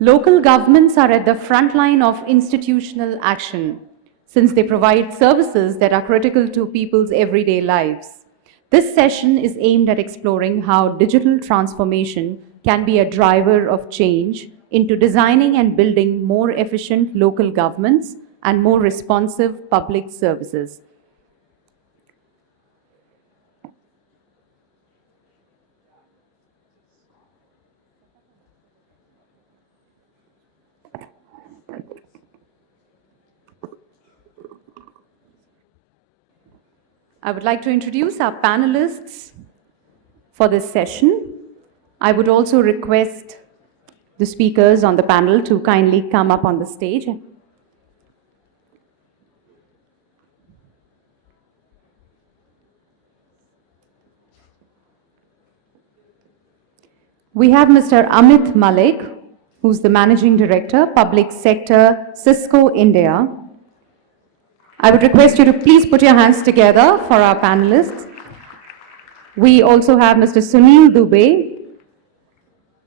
Local governments are at the front line of institutional action since they provide services that are critical to people's everyday lives. This session is aimed at exploring how digital transformation can be a driver of change into designing and building more efficient local governments and more responsive public services. I would like to introduce our panelists for this session. I would also request the speakers on the panel to kindly come up on the stage. We have Mr. Amit Malik, who's the Managing Director, Public Sector, Cisco India. I would request you to please put your hands together for our panelists. We also have Mr. Sunil Dubey,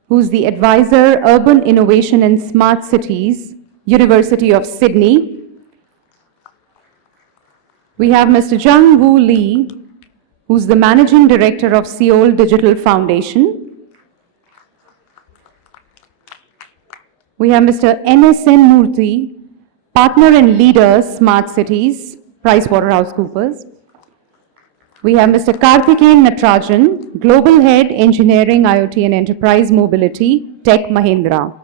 who's the Advisor, Urban Innovation and Smart Cities, University of Sydney. We have Mr. Jung Woo Lee, who's the Managing Director of Seoul Digital Foundation. We have Mr. NSN Murthy, Partner and Leader, Smart Cities, PricewaterhouseCoopers. We have Mr. Karthikeyan Natarajan, Global Head, Engineering, IoT and Enterprise Mobility, Tech Mahindra.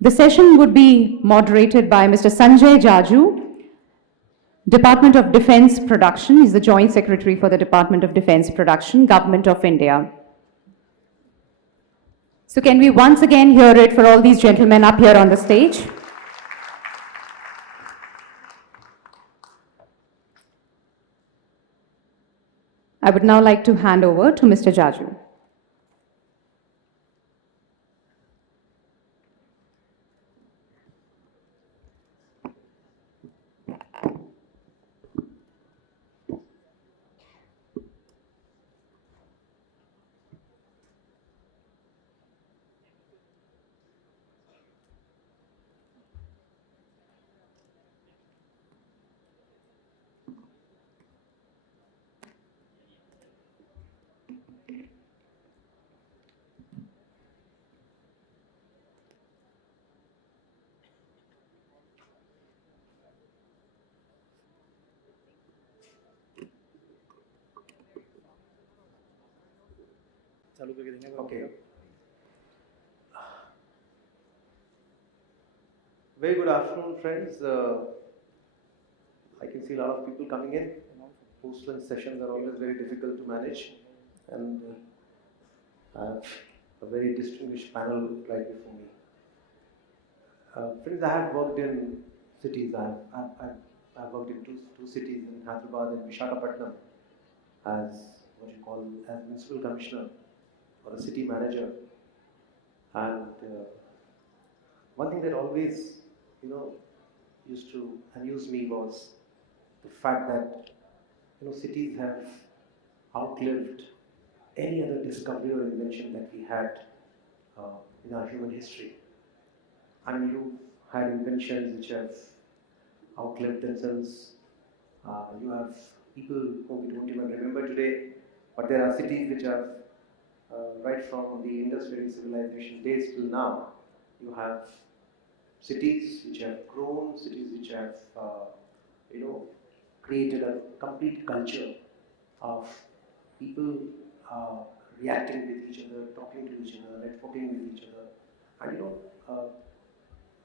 The session would be moderated by Mr. Sanjay Jaju, Department of Defense Production. He's the Joint Secretary for the Department of Defense Production, Government of India. So can we once again hear it for all these gentlemen up here on the stage? I would now like to hand over to Mr. Jaju. Okay. Very good afternoon, friends. I can see a lot of people coming in. Post-lunch sessions are always very difficult to manage, and I have a very distinguished panel right before me. Friends, I have worked in cities. I've worked in two cities, in Hyderabad and Visakhapatnam, as what you call as municipal commissioner or a city manager. And one thing that always, used to amuse me was the fact that, cities have outlived any other discovery or invention that we had in our human history. I mean, you had inventions which have outlived themselves. You have people whom we don't even remember today, but there are cities which have, right from the Indus-Valley civilization days till now, you have cities which have grown, cities which have, created a complete culture of people reacting with each other, talking to each other, networking with each other. And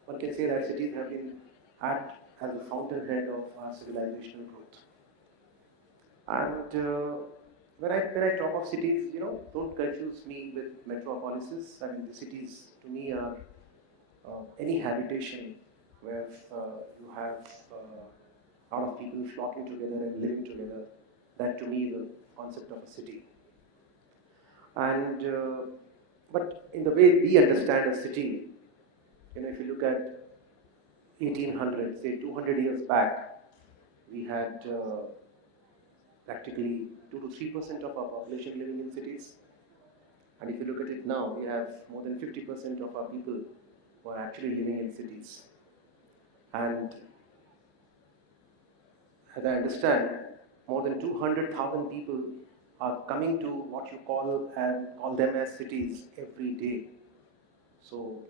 one can say that cities have been at as a fountainhead of our civilizational growth. And when I talk of cities, don't confuse me with metropolises. I mean, the cities to me are any habitation where you have a lot of people flocking together and living together. That to me is the concept of a city. And but in the way we understand a city, if you look at 1800, say 200 years back, we had practically 2 to 3% of our population living in cities. And if you look at it now, we have more than 50% of our people who are actually living in cities. And as I understand, more than 200,000 people are coming to what you call them as cities every day. So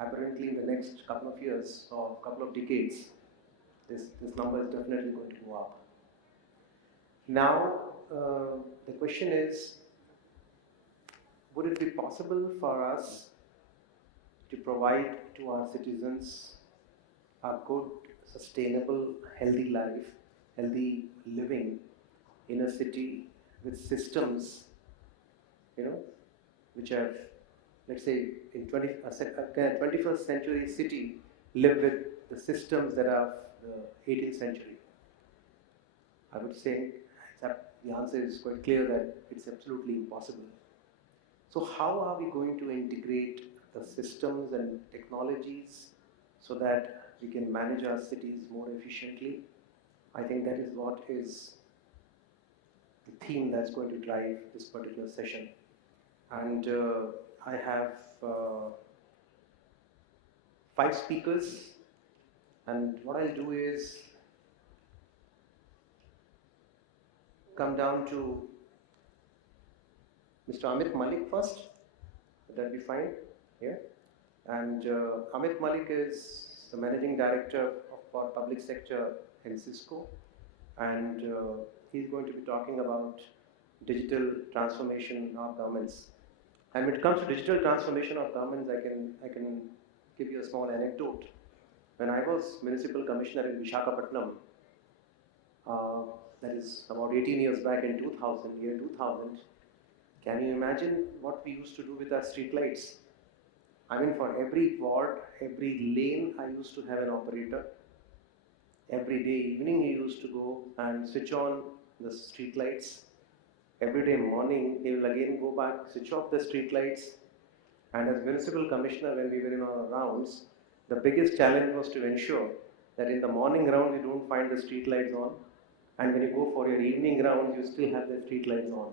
apparently in the next couple of years or couple of decades, this number is definitely going to go up. Now, the question is, would it be possible for us to provide to our citizens a good, sustainable, healthy life, healthy living in a city with systems, which have, let's say, in 21st century city live with the systems that are the 18th century? I would say the answer is quite clear that it's absolutely impossible. So how are we going to integrate the systems and technologies so that we can manage our cities more efficiently? I think that is what is the theme that's going to drive this particular session. And I have 5 speakers, and what I'll do is come down to Mr. Amit Malik first. Would that be fine? Yeah. And Amit Malik is the Managing Director for Public Sector in Cisco, and he's going to be talking about digital transformation of governments. And when it comes to digital transformation of governments, I can give you a small anecdote. When I was Municipal Commissioner in Visakhapatnam, that is about 18 years back in 2000, can you imagine what we used to do with our street lights? I mean, for every ward, every lane, I used to have an operator. Every day evening, he used to go and switch on the street lights. Every day morning, he will again go back, switch off the street lights. And as Municipal Commissioner, when we were in our rounds, the biggest challenge was to ensure that in the morning round, you don't find the street lights on. And when you go for your evening round, you still have the street lights on.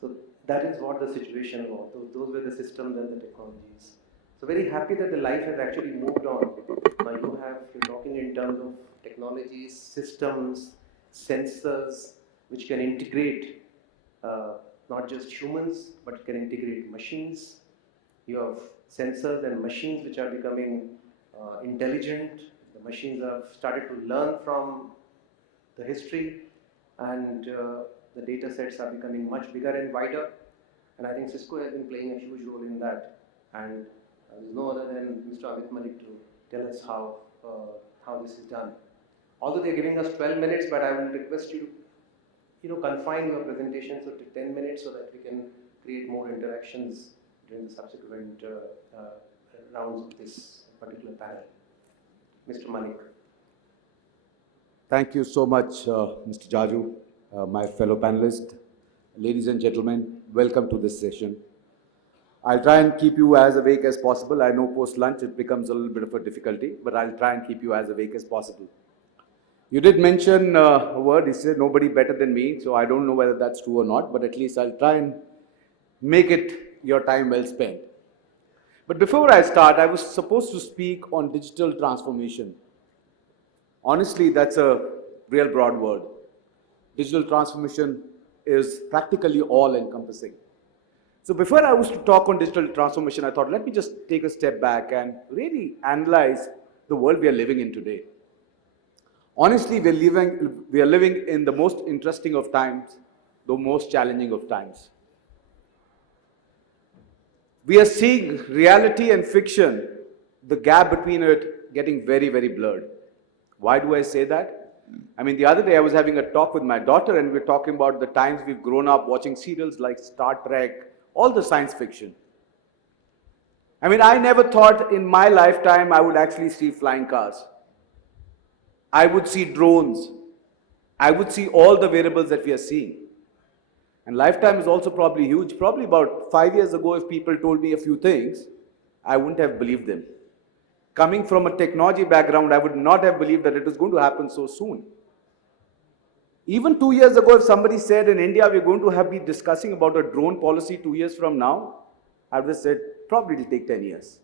So that is what the situation was. Those were the systems and the technologies. So very happy that the life has actually moved on. Now you're talking in terms of technologies, systems, sensors, which can integrate not just humans, but can integrate machines. You have sensors and machines which are becoming intelligent. The machines have started to learn from the history, and the data sets are becoming much bigger and wider. And I think Cisco has been playing a huge role in that. And there's no other than Mr. Amit Malik to tell us how this is done. Although they're giving us 12 minutes, but I will request you to confine your presentation to 10 minutes so that we can create more interactions during the subsequent rounds of this particular panel. Mr. Malik. Thank you so much, Mr. Jaju, my fellow panelists. Ladies and gentlemen, welcome to this session. I'll try and keep you as awake as possible. I know post-lunch it becomes a little bit of a difficulty, but I'll try and keep you as awake as possible. You did mention a word, he said nobody better than me, so I don't know whether that's true or not, but at least I'll try and make it your time well spent. But before I start, I was supposed to speak on digital transformation. Honestly, that's a real broad word. Digital transformation is practically all-encompassing. So before I was to talk on digital transformation, I thought, let me just take a step back and really analyze the world we are living in today. Honestly, we are living in the most interesting of times, the most challenging of times. We are seeing reality and fiction, the gap between it getting very, very blurred. Why do I say that? I mean, the other day I was having a talk with my daughter and we were talking about the times we've grown up watching serials like Star Trek, all the science fiction. I mean, I never thought in my lifetime I would actually see flying cars. I would see drones. I would see all the variables that we are seeing. And lifetime is also probably huge. Probably about 5 years ago, if people told me a few things, I wouldn't have believed them. Coming from a technology background, I would not have believed that it was going to happen so soon. Even 2 years ago, if somebody said in India we're going to be discussing about a drone policy 2 years from now, I would have said probably it'll take 10 years.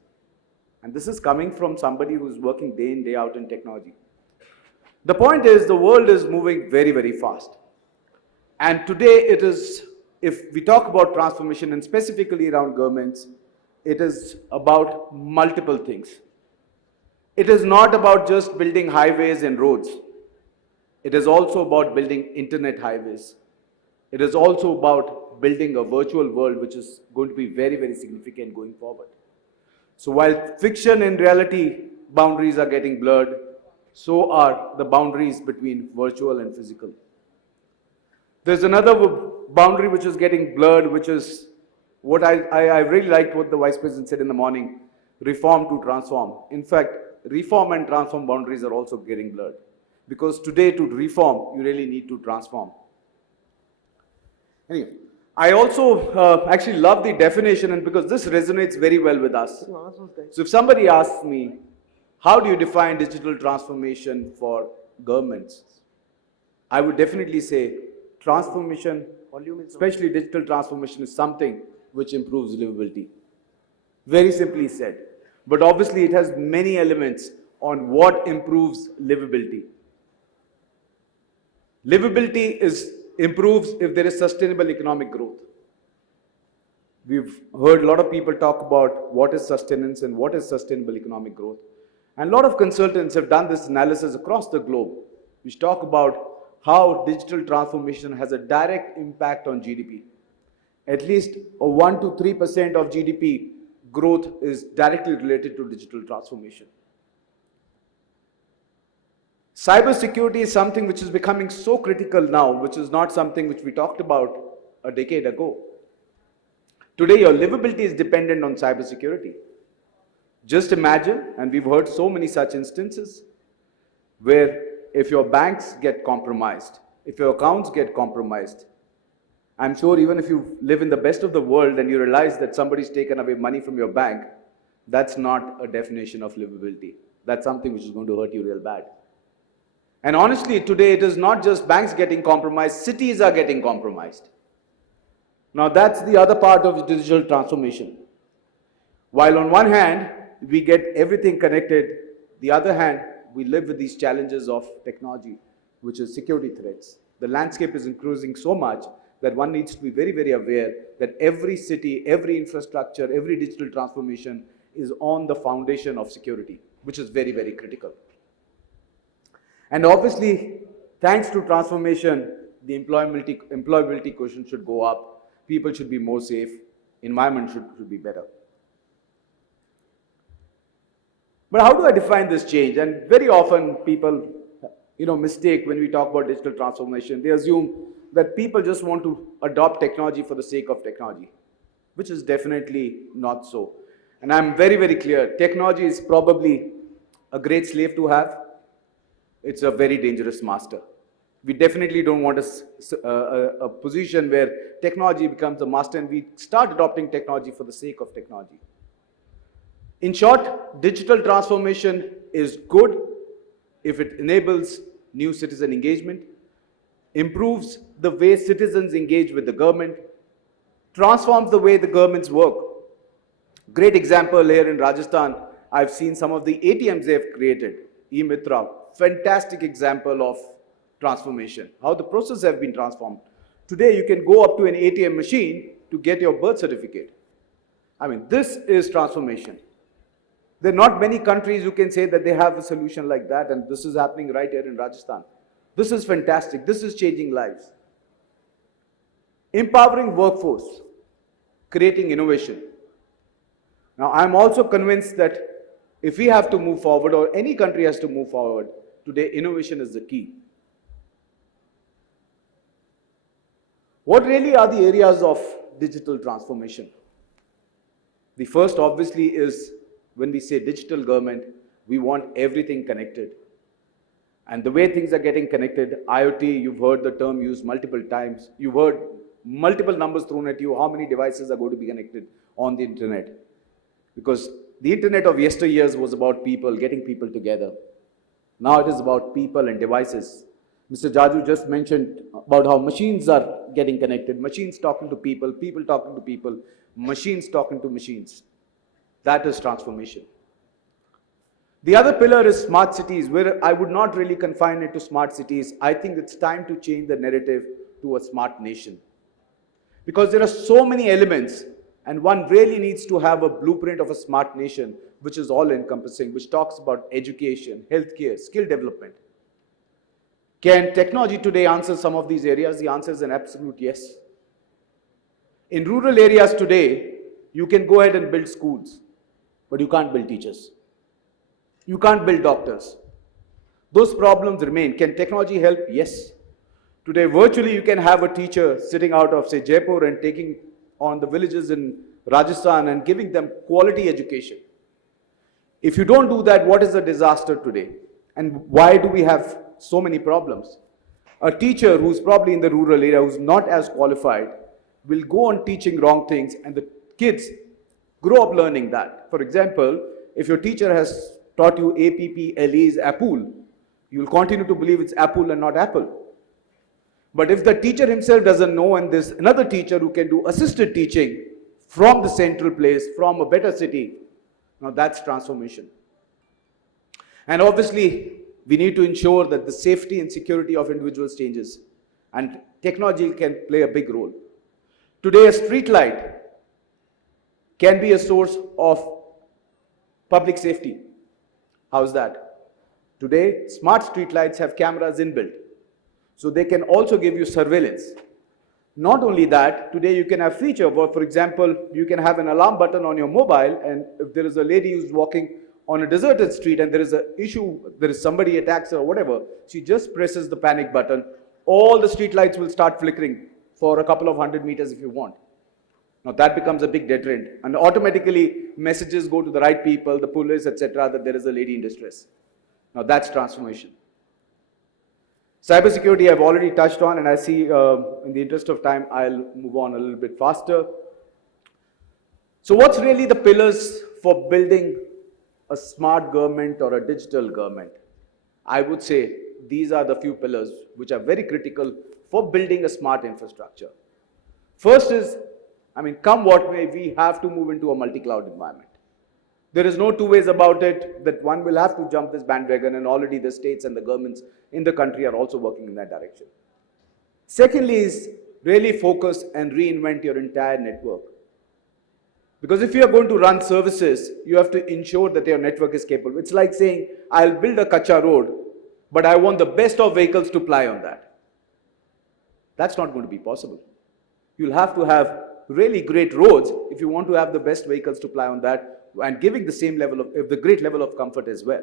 And this is coming from somebody who's working day in, day out in technology. The point is, the world is moving very, very fast. And today it is, if we talk about transformation and specifically around governments, it is about multiple things. It is not about just building highways and roads. It is also about building internet highways. It is also about building a virtual world which is going to be very, very significant going forward. So while fiction and reality boundaries are getting blurred, so are the boundaries between virtual and physical. There's another boundary which is getting blurred, which is what I really liked what the Vice President said in the morning, reform to transform. In fact, reform and transform boundaries are also getting blurred. Because today to reform, you really need to transform. Anyway, I also actually love the definition, and because this resonates very well with us. So if somebody asks me, how do you define digital transformation for governments? I would definitely say transformation, especially digital transformation, is something which improves livability. Very simply said. But obviously it has many elements on what improves livability. Livability improves if there is sustainable economic growth. We've heard a lot of people talk about what is sustenance and what is sustainable economic growth. And a lot of consultants have done this analysis across the globe, which talk about how digital transformation has a direct impact on GDP. At least a 1 to 3% of GDP growth is directly related to digital transformation. Cybersecurity is something which is becoming so critical now, which is not something which we talked about a decade ago. Today, your livability is dependent on cybersecurity. Just imagine, and we've heard so many such instances, where if your banks get compromised, if your accounts get compromised, I'm sure even if you live in the best of the world and you realize that somebody's taken away money from your bank, that's not a definition of livability. That's something which is going to hurt you real bad. And honestly, today it is not just banks getting compromised, cities are getting compromised. Now that's the other part of digital transformation. While on one hand, we get everything connected, the other hand, we live with these challenges of technology, which is security threats. The landscape is increasing so much that one needs to be very, very aware that every city, every infrastructure, every digital transformation is on the foundation of security, which is very, very critical. And obviously, thanks to transformation, the employability quotient should go up, people should be more safe, environment should be better. But how do I define this change? And very often people, mistake when we talk about digital transformation. They assume that people just want to adopt technology for the sake of technology, which is definitely not so. And I'm very, very clear. Technology is probably a great slave to have. It's a very dangerous master. We definitely don't want a position where technology becomes a master and we start adopting technology for the sake of technology. In short, digital transformation is good if it enables new citizen engagement, improves the way citizens engage with the government, transforms the way the governments work. Great example here in Rajasthan, I've seen some of the ATMs they've created, e-Mitra, fantastic example of transformation, how the process have been transformed. Today you can go up to an ATM machine to get your birth certificate. I mean, this is transformation. There are not many countries who can say that they have a solution like that, and this is happening right here in Rajasthan. This is fantastic. This is changing lives. Empowering workforce, creating innovation. Now, I'm also convinced that if we have to move forward, or any country has to move forward, today innovation is the key. What really are the areas of digital transformation? The first, obviously, is when we say digital government, we want everything connected. And the way things are getting connected, IoT, you've heard the term used multiple times. You've heard multiple numbers thrown at you, how many devices are going to be connected on the internet. Because the internet of yesteryears was about people, getting people together. Now it is about people and devices. Mr. Jaju just mentioned about how machines are getting connected, machines talking to people, people talking to people, machines talking to machines. That is transformation. The other pillar is smart cities, where I would not really confine it to smart cities. I think it's time to change the narrative to a smart nation. Because there are so many elements, and one really needs to have a blueprint of a smart nation, which is all encompassing, which talks about education, healthcare, skill development. Can technology today answer some of these areas? The answer is an absolute yes. In rural areas today, you can go ahead and build schools, but you can't build teachers. You can't build doctors. Those problems remain. Can technology help? Yes. Today, virtually, you can have a teacher sitting out of, say, Jaipur and taking on the villages in Rajasthan and giving them quality education. If you don't do that, what is the disaster today? And why do we have so many problems? A teacher who's probably in the rural area, who's not as qualified, will go on teaching wrong things, and the kids grow up learning that. For example, if your teacher has taught you APPLE Apple, you'll continue to believe it's Apple and not Apple. But if the teacher himself doesn't know, and there's another teacher who can do assisted teaching from the central place, from a better city, now that's transformation. And obviously, we need to ensure that the safety and security of individuals changes, and technology can play a big role. Today, a street light can be a source of public safety. How's that? Today, smart street lights have cameras inbuilt, so they can also give you surveillance. Not only that, today you can have feature where, for example, you can have an alarm button on your mobile, and if there is a lady who's walking on a deserted street and there is an issue, there is somebody attacks her or whatever, she just presses the panic button, all the street lights will start flickering for a couple of 100 meters if you want. Now that becomes a big deterrent, and automatically messages go to the right people, the police, etc., that there is a lady in distress. Now that's transformation. Cybersecurity I've already touched on, and I see in the interest of time, I'll move on a little bit faster. So what's really the pillars for building a smart government or a digital government? I would say these are the few pillars which are very critical for building a smart infrastructure. First is, come what may, we have to move into a multi-cloud environment. There is no two ways about it that one will have to jump this bandwagon, and already the states and the governments in the country are also working in that direction. Secondly is really focus and reinvent your entire network. Because if you are going to run services, you have to ensure that your network is capable. It's like saying, I'll build a Kacha road, but I want the best of vehicles to ply on that. That's not going to be possible. You'll have to have really great roads if you want to have the best vehicles to ply on that, and giving the same level of, the great level of comfort as well.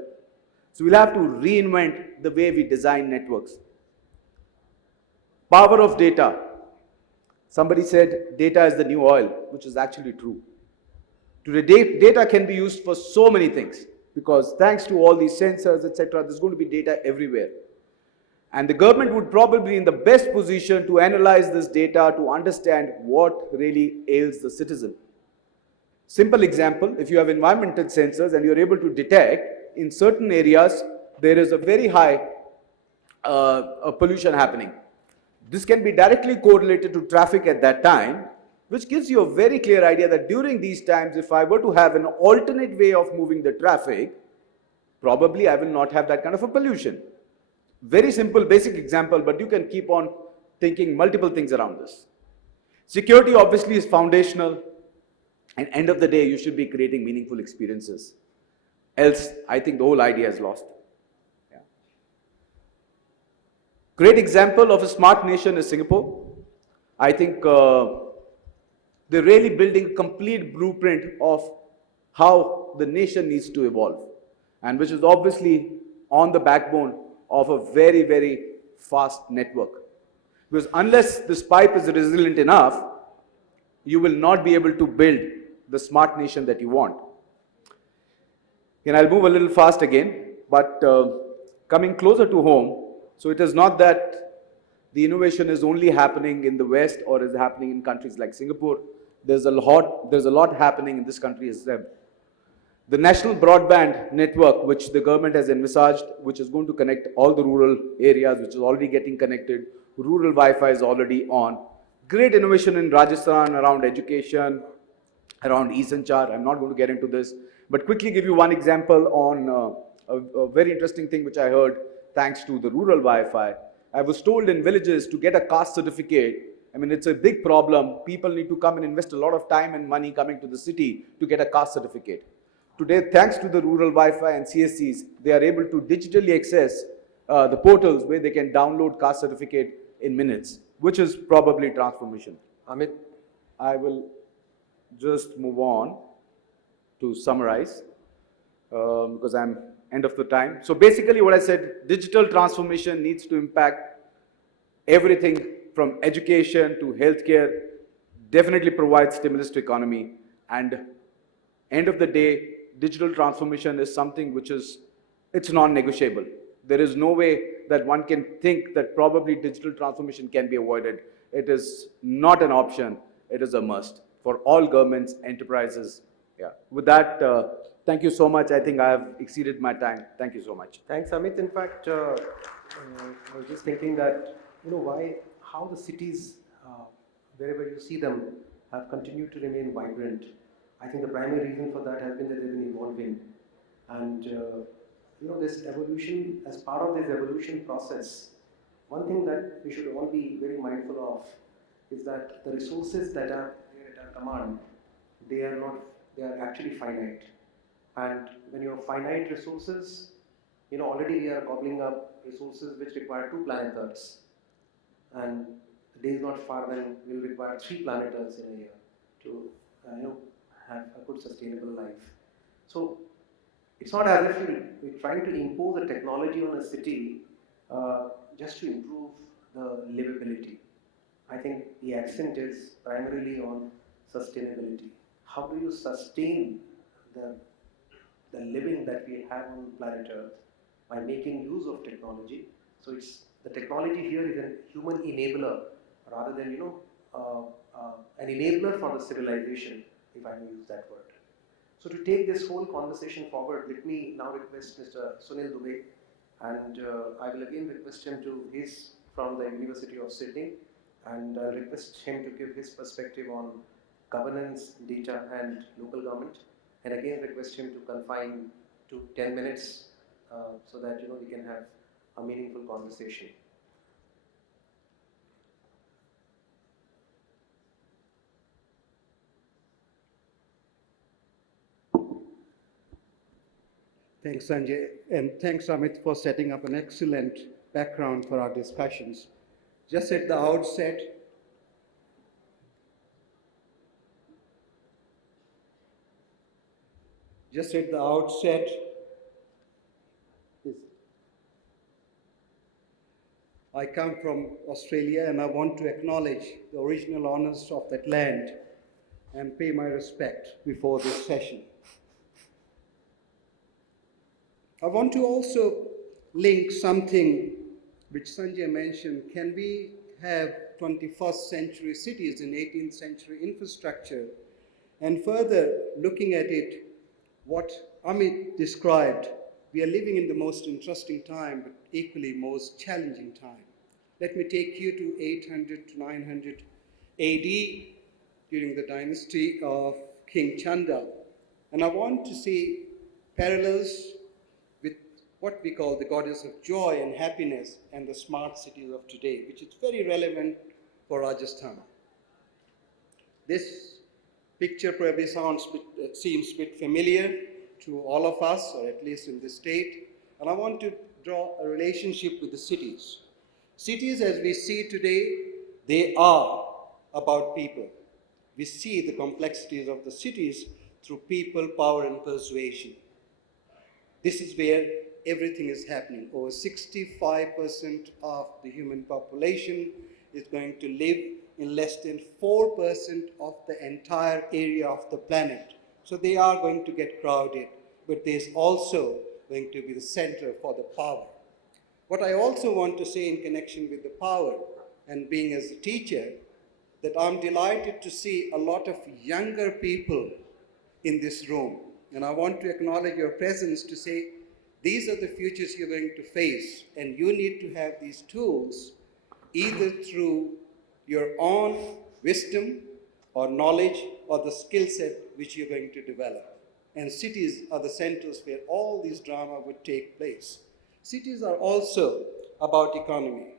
So we'll have to reinvent the way we design networks. Power of data. Somebody said data is the new oil, which is actually true. Today, data can be used for so many things, because thanks to all these sensors, etc., there's going to be data everywhere. And the government would probably be in the best position to analyze this data to understand what really ails the citizen. Simple example, if you have environmental sensors and you're able to detect in certain areas there is a very high pollution happening. This can be directly correlated to traffic at that time, which gives you a very clear idea that during these times, if I were to have an alternate way of moving the traffic, probably I will not have that kind of a pollution. Very simple, basic example, but you can keep on thinking multiple things around this. Security obviously is foundational, and end of the day, you should be creating meaningful experiences. Else, I think the whole idea is lost. Yeah. Great example of a smart nation is Singapore. I think they're really building a complete blueprint of how the nation needs to evolve, and which is obviously on the backbone of a very, very fast network. Because unless this pipe is resilient enough, you will not be able to build the smart nation that you want. And I'll move a little fast again, but coming closer to home, so it is not that the innovation is only happening in the West or is happening in countries like Singapore. There's a lot happening in this country as well. The national broadband network, which the government has envisaged, which is going to connect all the rural areas, which is already getting connected, rural Wi-Fi is already on. Great innovation in Rajasthan around education, around e-Sanchar. I'm not going to get into this, but quickly give you one example on a very interesting thing which I heard thanks to the rural Wi-Fi. I was told in villages to get a caste certificate. I mean, it's a big problem. People need to come and invest a lot of time and money coming to the city to get a caste certificate. Today, thanks to the rural Wi-Fi and CSCs, they are able to digitally access the portals where they can download caste certificate in minutes, which is probably transformation. Amit, I will just move on to summarize because I'm end of the time. So basically what I said, digital transformation needs to impact everything from education to healthcare, definitely provide stimulus to economy, and end of the day, digital transformation is something which is, it's non-negotiable. There is no way that one can think that probably digital transformation can be avoided. It is not an option, it is a must for all governments, enterprises. Yeah. With that, thank you so much. I think I have exceeded my time. Thank you so much. thanks, Amit. In fact, I was just thinking that, how the cities, wherever you see them, have continued to remain vibrant. I think the primary reason for that has been that they've been evolving. And, this evolution, as part of this evolution process, one thing that we should all be very mindful of is that the resources that are there at our command, they are actually finite. And when you have finite resources, already we are gobbling up resources which require 2 planet Earths. And the day is not far when we'll require 3 planet Earths in a year to, have a good sustainable life. So it's not as if we're trying to impose a technology on a city just to improve the livability. I think the accent is primarily on sustainability. How do you sustain the living that we have on planet Earth by making use of technology? So it's the technology here is a human enabler rather than an enabler for the civilization, if I may use that word. So to take this whole conversation forward, let me now request Mr. Sunil Dubey, and I will again request him from the University of Sydney, and I'll request him to give his perspective on governance, data, and local government, and again request him to confine to 10 minutes so that we can have a meaningful conversation. Thanks, Sanjay, and thanks, Amit, for setting up an excellent background for our discussions. Just at the outset, I come from Australia and I want to acknowledge the original owners of that land and pay my respect before this session. I want to also link something which Sanjay mentioned. Can we have 21st century cities in 18th century infrastructure? And further looking at it, what Amit described, we are living in the most interesting time, but equally most challenging time. Let me take you to 800 to 900 AD during the dynasty of King Chanda. And I want to see parallels with what we call the goddess of joy and happiness and the smart cities of today, which is very relevant for Rajasthan. This picture probably seems a bit familiar to all of us, or at least in this state. And I want to draw a relationship with the cities. Cities as we see today, they are about people. We see the complexities of the cities through people, power, and persuasion. This is where everything is happening. Over 65% of the human population is going to live in less than 4% of the entire area of the planet. So they are going to get crowded, but there's also going to be the center for the power. What I also want to say in connection with the power, and being as a teacher, that I'm delighted to see a lot of younger people in this room. And I want to acknowledge your presence to say, these are the futures you're going to face, and you need to have these tools either through your own wisdom or knowledge or the skill set which you're going to develop. And cities are the centers where all this drama would take place. Cities are also about economy.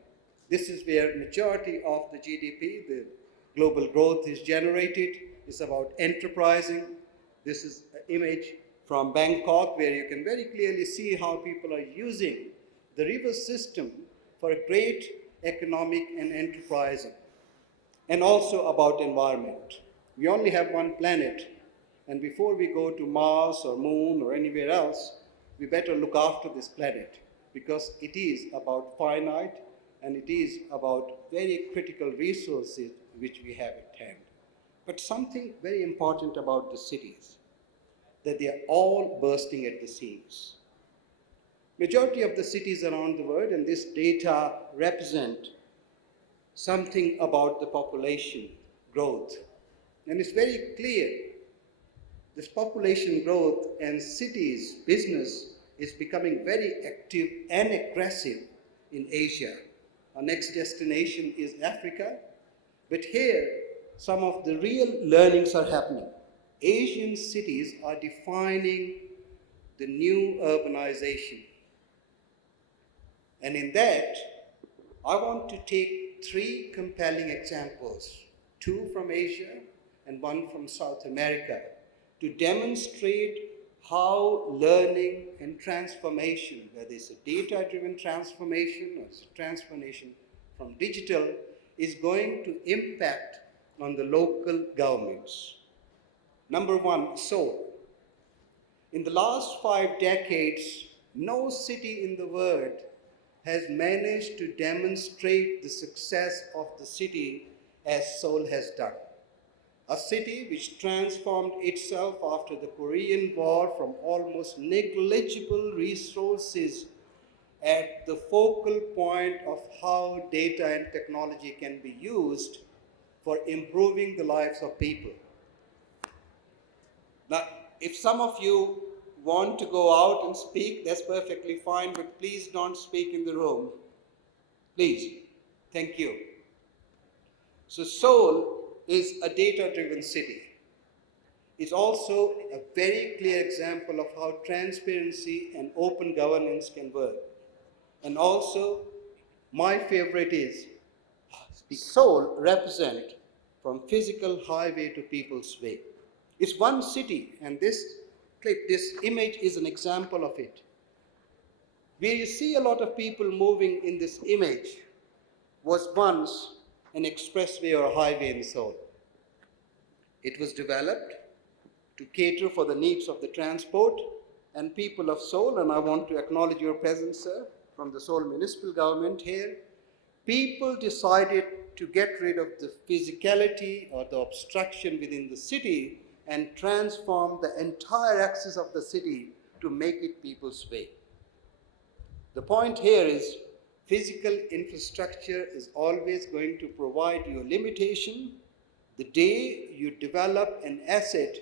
This is where majority of the GDP, the global growth is generated. It's about enterprising. This is an image from Bangkok where you can very clearly see how people are using the river system for a great economic and enterprising. And also about environment. We only have one planet, and before we go to Mars or Moon or anywhere else, we better look after this planet because it is about finite and it is about very critical resources which we have at hand. But something very important about the cities, that they are all bursting at the seams. Majority of the cities around the world, and this data represent something about the population growth. And it's very clear, this population growth and cities business is becoming very active and aggressive in Asia. Our next destination is Africa, but here some of the real learnings are happening. Asian cities are defining the new urbanization. And in that, I want to take three compelling examples, two from Asia and one from South America, to demonstrate how learning and transformation, whether it's a data-driven transformation or it's a transformation from digital, is going to impact on the local governments. Number one, Seoul. In the last 5 decades, no city in the world has managed to demonstrate the success of the city as Seoul has done. A city which transformed itself after the Korean War from almost negligible resources at the focal point of how data and technology can be used for improving the lives of people. Now, if some of you want to go out and speak, that's perfectly fine, but please don't speak in the room. Please. Thank you. So Seoul is a data-driven city. It's also a very clear example of how transparency and open governance can work. And also, my favorite is, Seoul represent from physical highway to people's way. It's one city, and this image is an example of it. Where you see a lot of people moving in this image was once an expressway or a highway in Seoul. It was developed to cater for the needs of the transport and people of Seoul, and I want to acknowledge your presence, sir, from the Seoul Municipal government here. People decided to get rid of the physicality or the obstruction within the city and transform the entire axis of the city to make it people's way. The point here is physical infrastructure is always going to provide you a limitation. The day you develop an asset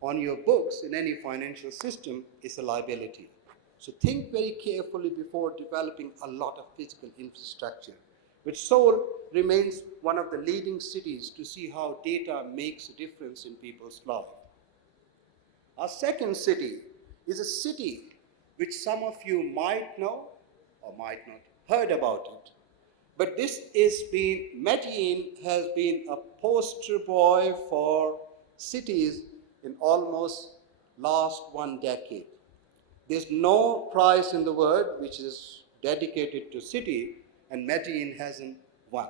on your books in any financial system is a liability. So think very carefully before developing a lot of physical infrastructure. But Seoul remains one of the leading cities to see how data makes a difference in people's lives. Our second city is a city which some of you might know or might not heard about it. But Medellin has been a poster boy for cities in almost last 1 decade. There's no prize in the world which is dedicated to city, and Medellin hasn't won.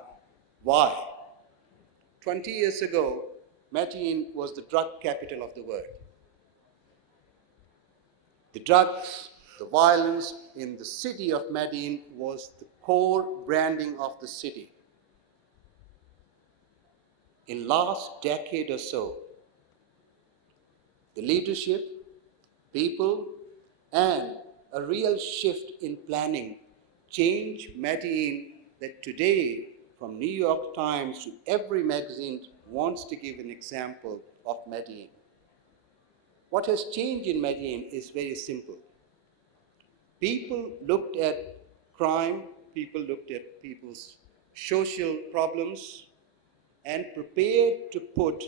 Why? 20 years ago, Medellin was the drug capital of the world. The drugs, the violence in the city of Medellin was the core branding of the city. In last decade or so, the leadership, people, and a real shift in planning changed Medellin that today, from New York Times to every magazine, wants to give an example of Medellin. What has changed in Medellin is very simple. People looked at crime, people looked at people's social problems, and prepared to put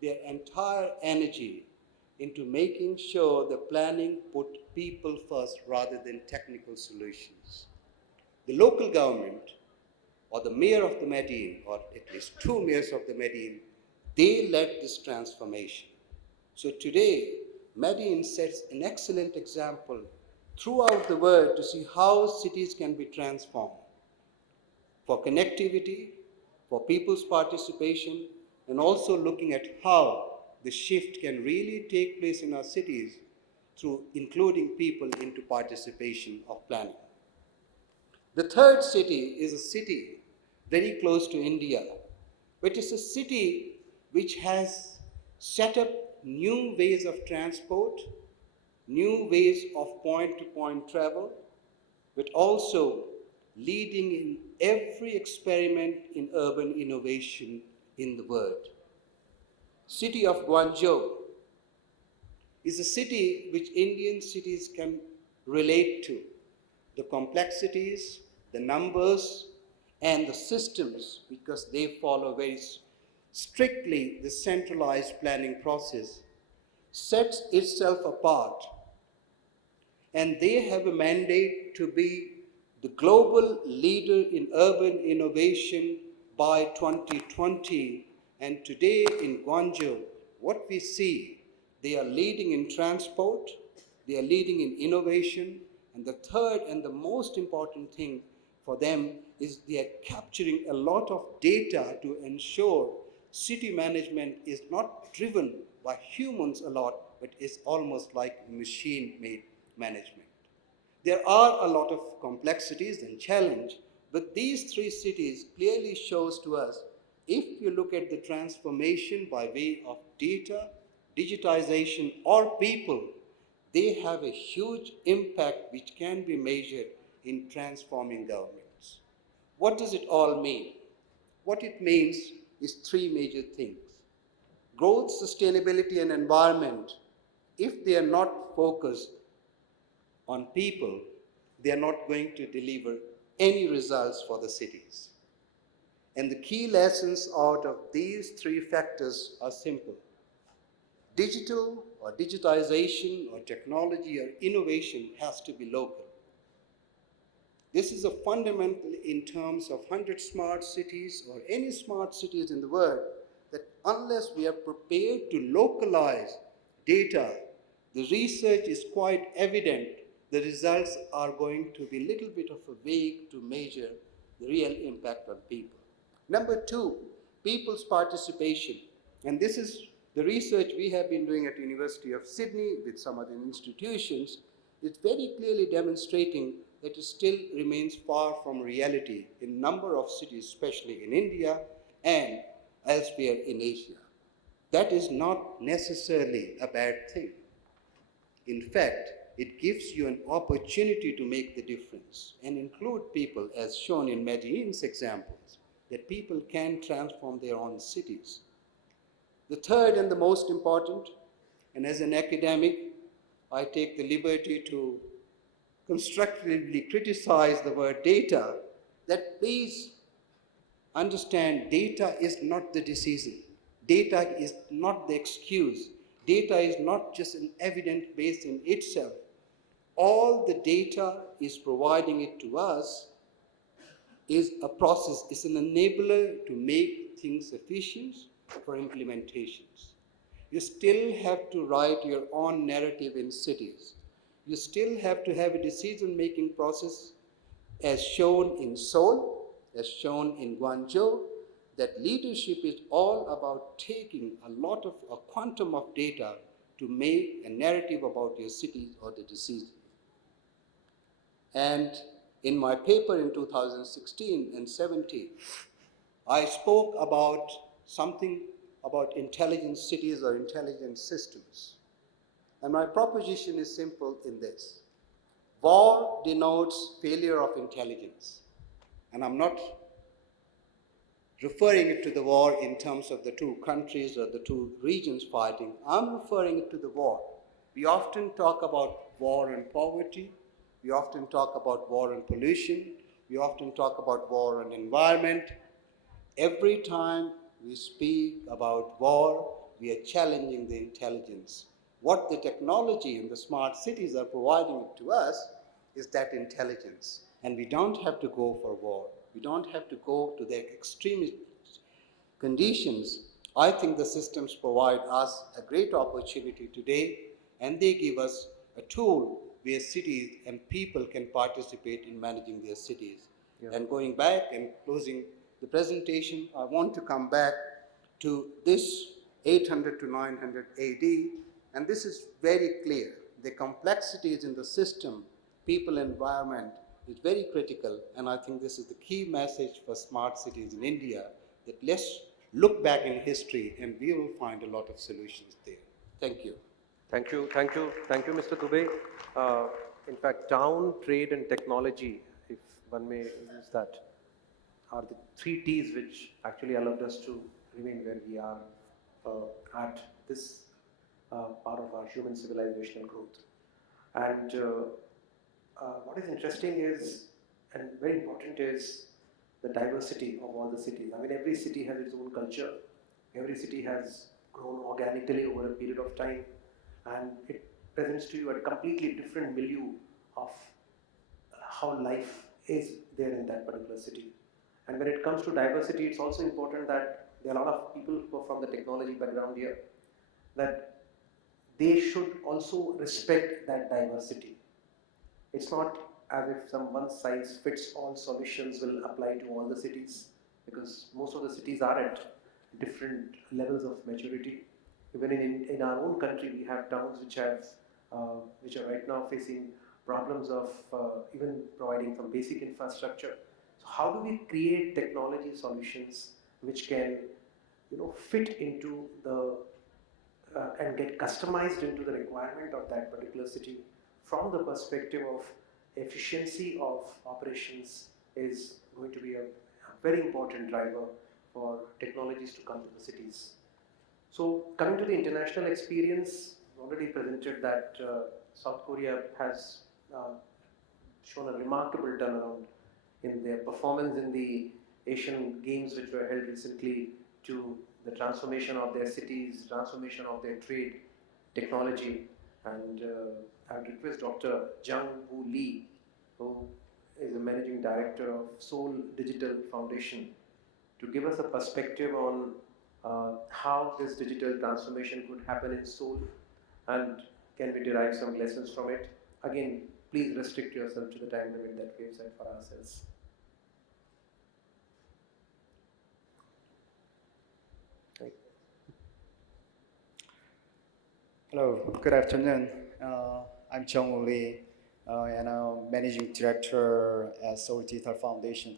their entire energy into making sure the planning put people first rather than technical solutions. The local government, or the mayor of the Medellin, or at least two mayors of the Medellin, they led this transformation. So today, Medellin sets an excellent example throughout the world to see how cities can be transformed for connectivity, for people's participation, and also looking at how the shift can really take place in our cities through including people into participation of planning. The third city is a city very close to India, which is a city which has set up new ways of transport, new ways of point-to-point travel, but also leading in every experiment in urban innovation in the world. City of Guangzhou is a city which Indian cities can relate to. The complexities, the numbers, and the systems, because they follow very strictly the centralized planning process, sets itself apart. And they have a mandate to be the global leader in urban innovation by 2020. And today in Guangzhou, what we see, they are leading in transport, they are leading in innovation, and the third and the most important thing for them is they are capturing a lot of data to ensure city management is not driven by humans a lot, but is almost like machine-made management. There are a lot of complexities and challenge, but these three cities clearly shows to us, if you look at the transformation by way of data, digitization, or people, they have a huge impact which can be measured in transforming governments. What does it all mean? What it means is three major things. Growth, sustainability, and environment, if they are not focused on people, they are not going to deliver any results for the cities. And the key lessons out of these three factors are simple. Digital or digitization or technology or innovation has to be local. This is a fundamental in terms of 100 smart cities or any smart cities in the world, that unless we are prepared to localize data, the research is quite evident, the results are going to be a little bit of a vague to measure the real impact on people. Number two, people's participation. And this is the research we have been doing at the University of Sydney with some other institutions. It's very clearly demonstrating that it still remains far from reality in a number of cities, especially in India and elsewhere in Asia. That is not necessarily a bad thing. In fact, it gives you an opportunity to make the difference and include people, as shown in Medellin's examples, that people can transform their own cities. The third and the most important, and as an academic, I take the liberty to constructively criticize the word data, that please understand data is not the decision. Data is not the excuse. Data is not just an evidence base in itself. All the data is providing it to us is a process, is an enabler to make things efficient for implementations. You still have to write your own narrative in cities. You still have to have a decision-making process as shown in Seoul, as shown in Guangzhou, that leadership is all about taking a lot of a quantum of data to make a narrative about your city or the decision. And in my paper in 2016 and 17, I spoke about something about intelligent cities or intelligent systems. And my proposition is simple in this. War denotes failure of intelligence. And I'm not referring it to the war in terms of the two countries or the two regions fighting. I'm referring it to the war. We often talk about war and poverty. We often talk about war and pollution. We often talk about war and environment. Every time we speak about war, we are challenging the intelligence. What the technology and the smart cities are providing to us is that intelligence. And we don't have to go for war. We don't have to go to the extreme conditions. I think the systems provide us a great opportunity today, and they give us a tool where cities and people can participate in managing their cities. Yeah. And going back and closing the presentation, I want to come back to this 800 to 900 AD, and this is very clear. The complexities in the system, people, environment is very critical, and I think this is the key message for smart cities in India, that let's look back in history and we will find a lot of solutions there. Thank you. Thank you, Mr. Dubey. In fact, town, trade, and technology, if one may use that, are the 3 T's which actually allowed us to remain where we are at this part of our human civilizational growth. And what is interesting is, and very important is, the diversity of all the cities. I mean, every city has its own culture. Every city has grown organically over a period of time, and it presents to you a completely different milieu of how life is there in that particular city. And when it comes to diversity, it's also important that there are a lot of people who are from the technology background here, that they should also respect that diversity. It's not as if some one-size-fits-all solutions will apply to all the cities, because most of the cities are at different levels of maturity. Even in our own country, we have towns which are right now facing problems of even providing some basic infrastructure. So how do we create technology solutions which can, fit into the and get customized into the requirement of that particular city from the perspective of efficiency of operations is going to be a very important driver for technologies to come to the cities. So coming to the international experience, already presented that South Korea has shown a remarkable turnaround in their performance in the Asian Games which were held recently, to the transformation of their cities, transformation of their trade, technology. And I would request Dr. Jung Woo Lee, who is the Managing Director of Seoul Digital Foundation, to give us a perspective on how this digital transformation could happen in Seoul, and can we derive some lessons from it. Again, please restrict yourself to the time limit that we have set for ourselves. Hello, good afternoon. I'm Jung Lee, and I'm Managing Director at Seoul Digital Foundation.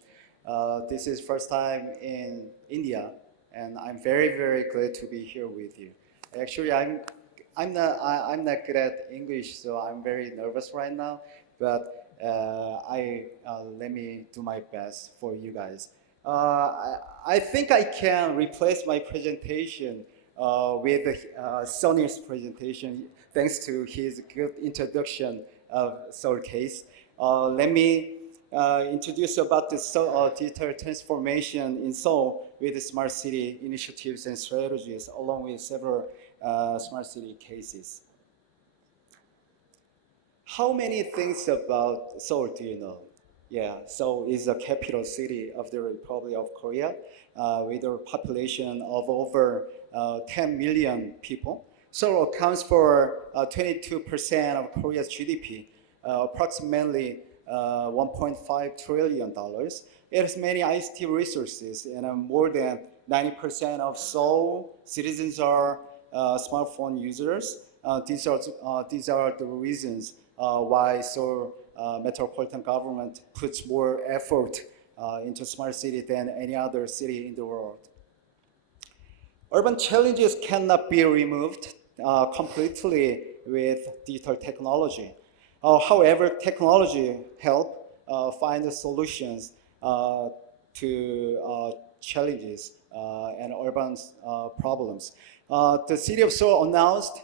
This is first time in India, and I'm very glad to be here with you. Actually, I'm not good at English, so I'm very nervous right now. But let me do my best for you guys. I think I can replace my presentation with Sonny's presentation, thanks to his good introduction of Seoul case. Let me introduce about the digital transformation in Seoul with the smart city initiatives and strategies, along with several smart city cases. How many things about Seoul do you know? Yeah, Seoul is a capital city of the Republic of Korea with a population of over 10 million people. Seoul accounts for 22% of Korea's GDP, approximately $1.5 trillion. It has many ICT resources, and more than 90% of Seoul citizens are smartphone users. These are the reasons why Seoul metropolitan government puts more effort into smart city than any other city in the world. Urban challenges cannot be removed completely with digital technology. However, technology help find the solutions to challenges and urban problems. The city of Seoul announced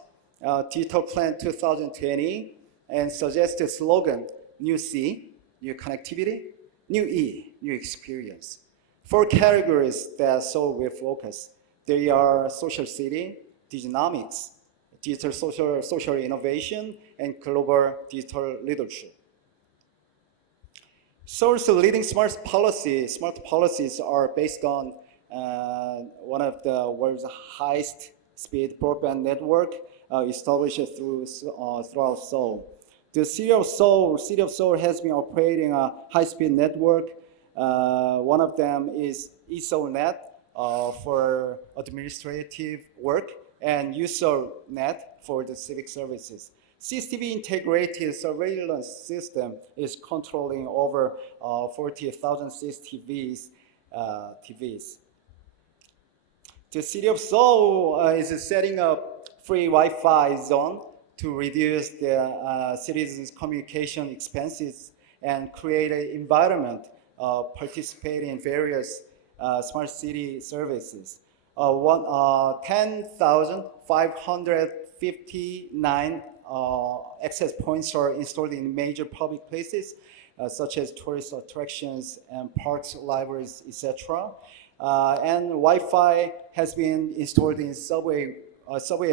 Digital Plan 2020, and suggests a slogan, New C, New Connectivity, New E, New Experience. 4 categories that Seoul will focus. They are social city, diginomics, digital social innovation, and global digital leadership. Seoul's leading smart policies are based on one of the world's highest speed broadband network established throughout Seoul. The city of Seoul has been operating a high-speed network. One of them is ESOLNet for administrative work and USOLNet for the civic services. CCTV integrated surveillance system is controlling over 40,000 CCTVs. The city of Seoul is setting up free Wi-Fi zone to reduce the citizens' communication expenses and create an environment participating in various smart city services. 10,559 access points are installed in major public places, such as tourist attractions and parks, libraries, etc. And Wi-Fi has been installed in subway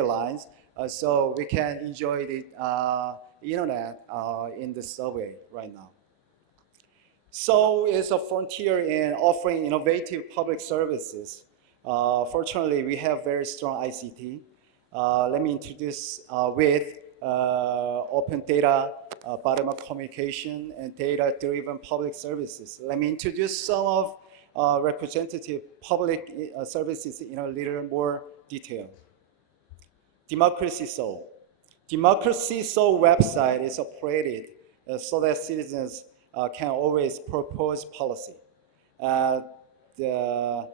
lines, so we can enjoy the internet in the subway right now. Seoul is a frontier in offering innovative public services. Fortunately, we have very strong ICT. Let me introduce with open data, bottom-up communication, and data-driven public services. Let me introduce some of representative public services in a little more detail. Democracy Seoul. Democracy Seoul website is operated so that citizens can always propose policy. It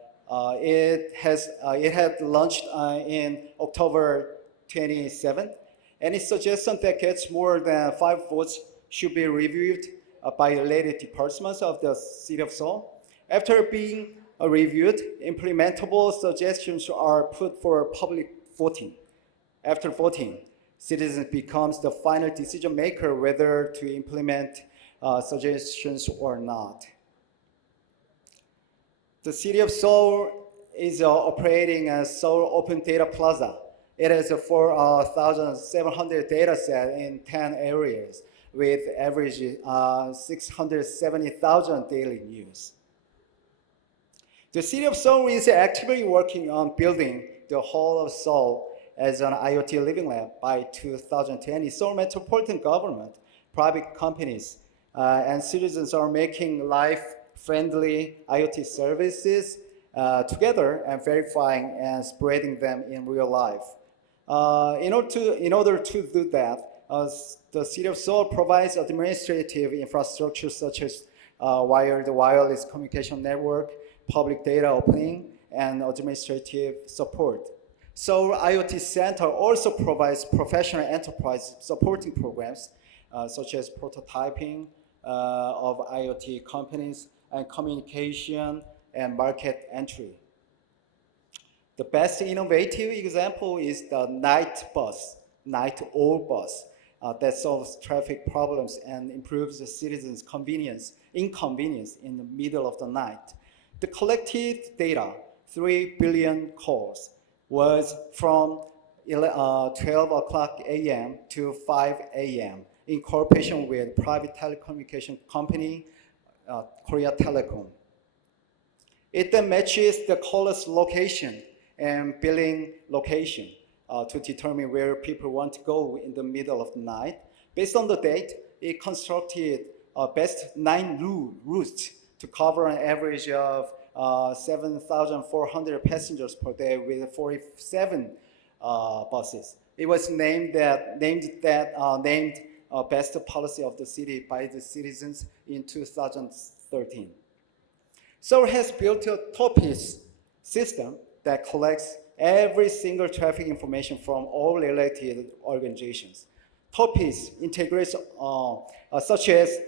had launched in October 27. Any suggestion that gets more than 5 votes should be reviewed by related departments of the City of Seoul. After being reviewed, implementable suggestions are put for public voting. After voting, citizens becomes the final decision maker whether to implement suggestions or not. The City of Seoul is operating a Seoul Open Data Plaza. It has a 4,700 data set in 10 areas with average 670,000 daily use. The City of Seoul is actively working on building the whole of Seoul as an IoT living lab by 2020. Seoul Metropolitan Government, private companies, and citizens are making life-friendly IoT services together and verifying and spreading them in real life. In order to do that, the City of Seoul provides administrative infrastructure such as wired wireless communication network, public data opening, and administrative support. Seoul IoT Center also provides professional enterprise supporting programs such as prototyping of IoT companies and communication and market entry. The best innovative example is the night owl bus that solves traffic problems and improves the citizens' inconvenience in the middle of the night. The collected data, 3 billion calls, was from 12 o'clock a.m. to 5 a.m. in cooperation with private telecommunication company, Korea Telecom. It then matches the caller's location and billing location to determine where people want to go in the middle of the night. Based on the date, it constructed best 9 routes to cover an average of 7,400 passengers per day with 47 buses. It was named best policy of the city by the citizens in 2013. Seoul has built a TOPIS system that collects every single traffic information from all related organizations. TOPIS integrates such as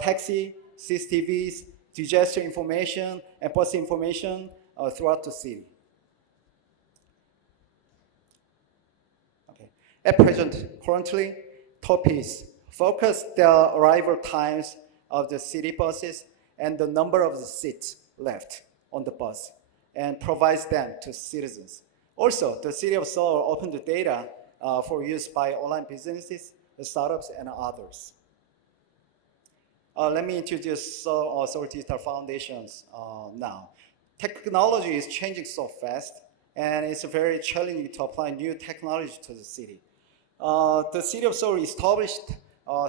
taxi, CCTVs, disaster information, and bus information throughout the city. Okay. At present, currently, TOPIs focus the arrival times of the city buses and the number of the seats left on the bus and provides them to citizens. Also, the City of Seoul opened the data for use by online businesses, startups, and others. Let me introduce Seoul Digital Foundations now. Technology is changing so fast, and it's very challenging to apply new technology to the city. The City of Seoul established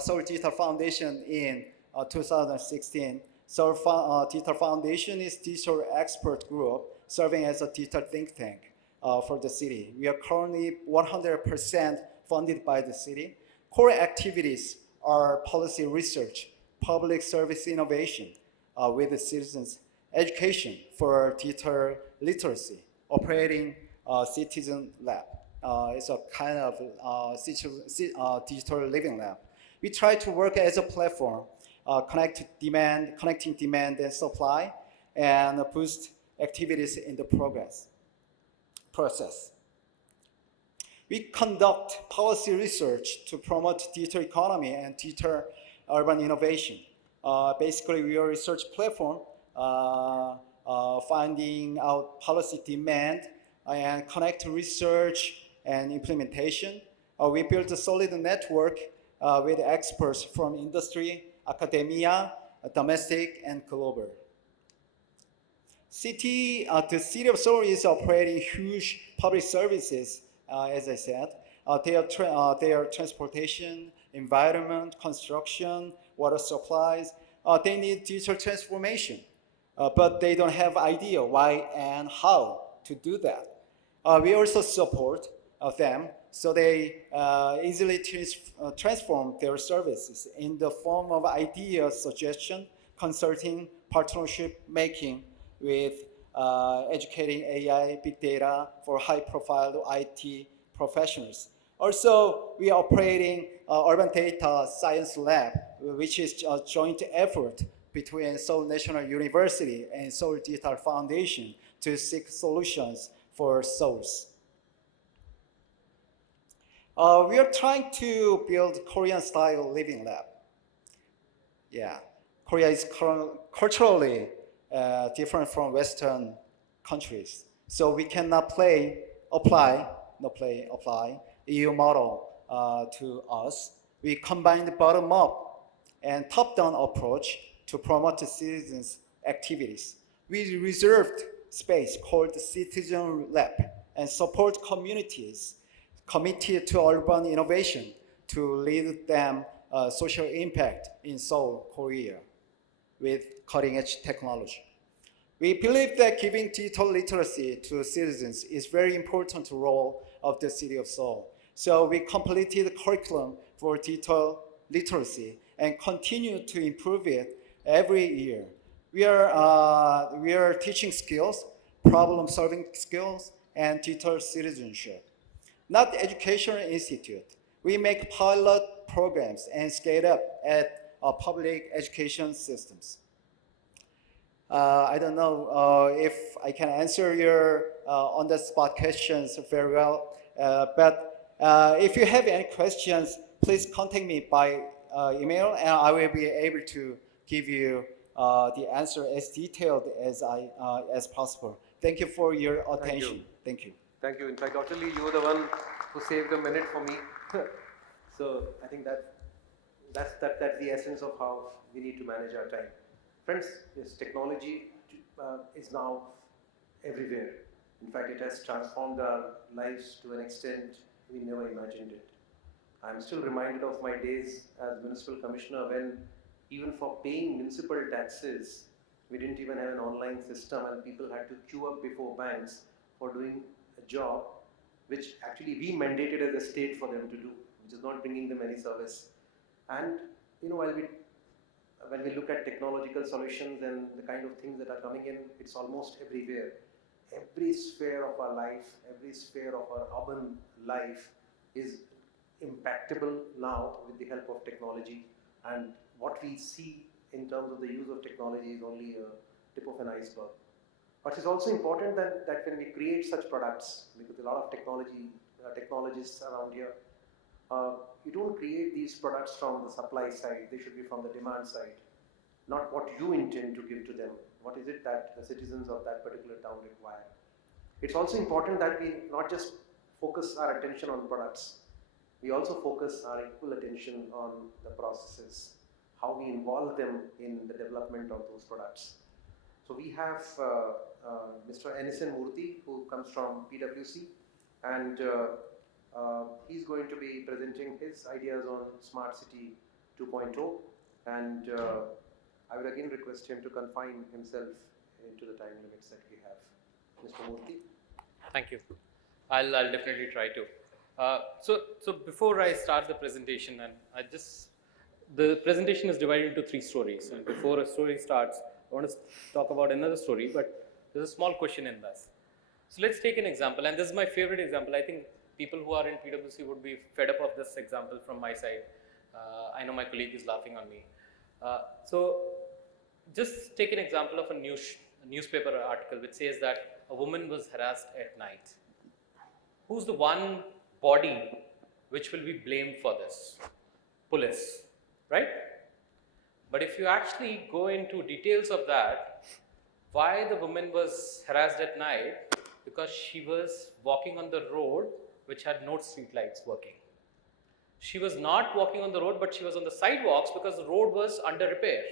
Seoul Digital Foundation in 2016. Seoul Digital Foundation is digital expert group serving as a digital think tank for the city. We are currently 100% funded by the city. Core activities are policy research, public service innovation with the citizens, education for digital literacy, operating citizen lab. It's a kind of digital living lab. We try to work as a platform, connecting demand and supply, and boost activities in the process. We conduct policy research to promote digital economy and digital urban innovation. Basically, we are a research platform finding out policy demand and connect research and implementation. We built a solid network with experts from industry, academia, domestic, and global. The City of Seoul is operating huge public services, as I said. They are transportation, environment, construction, water supplies. They need digital transformation, but they don't have idea why and how to do that. We also support them so they easily transform their services in the form of idea suggestion, consulting, partnership making with educating AI, big data for high-profile IT professionals. Also, we are operating Urban Data Science Lab, which is a joint effort between Seoul National University and Seoul Digital Foundation to seek solutions for Seouls. We are trying to build Korean-style living lab. Yeah, Korea is culturally different from Western countries, so we cannot apply EU model to us. We combine the bottom-up and top-down approach to promote the citizens' activities. We reserved space called the Citizen Lab and support communities committed to urban innovation to lead them social impact in Seoul, Korea, with cutting-edge technology. We believe that giving digital literacy to citizens is very important role of the City of Seoul. So we completed the curriculum for digital literacy and continue to improve it every year. We are teaching skills, problem-solving skills, and digital citizenship. Not educational institute. We make pilot programs and scale up at public education systems. I don't know if I can answer your on-the-spot questions very well, but if you have any questions, please contact me by email, and I will be able to give you the answer as detailed as possible. Thank you for your attention. Thank you. Thank you. In fact, Dr. Lee, you were the one who saved a minute for me. So I think that's the essence of how we need to manage our time. Friends, this technology is now everywhere. In fact, it has transformed our lives to an extent we never imagined it. I'm still reminded of my days as Municipal Commissioner when even for paying municipal taxes, we didn't even have an online system and people had to queue up before banks for doing a job which actually we mandated as a state for them to do, which is not bringing them any service. And when we look at technological solutions and the kind of things that are coming in, it's almost everywhere. Every sphere of our life, every sphere of our urban life is impactable now with the help of technology. And what we see in terms of the use of technology is only a tip of an iceberg. But it's also important that when we create such products, because a lot of technologists around here, You don't create these products from the supply side, they should be from the demand side, not what you intend to give to them. What is it that the citizens of that particular town require? It's also important that we not just focus our attention on products, we also focus our equal attention on the processes, how we involve them in the development of those products. So we have Mr. Enisan Murthy, who comes from PwC, and he's going to be presenting his ideas on Smart City 2.0, and I would again request him to confine himself into the time limits that we have. Mr. Murthy. Thank you. I'll definitely try to. So before I start the presentation, and the presentation is divided into 3 stories, and before a story starts, I want to talk about another story, but there's a small question in this. So let's take an example, and this is my favorite example. I think people who are in PwC would be fed up of this example from my side. I know my colleague is laughing on me. So just take an example of a newspaper article which says that a woman was harassed at night. Who's the one body which will be blamed for this? Police, right? But if you actually go into details of that, why the woman was harassed at night? Because she was walking on the road which had no street lights working. She was not walking on the road, but she was on the sidewalks because the road was under repair.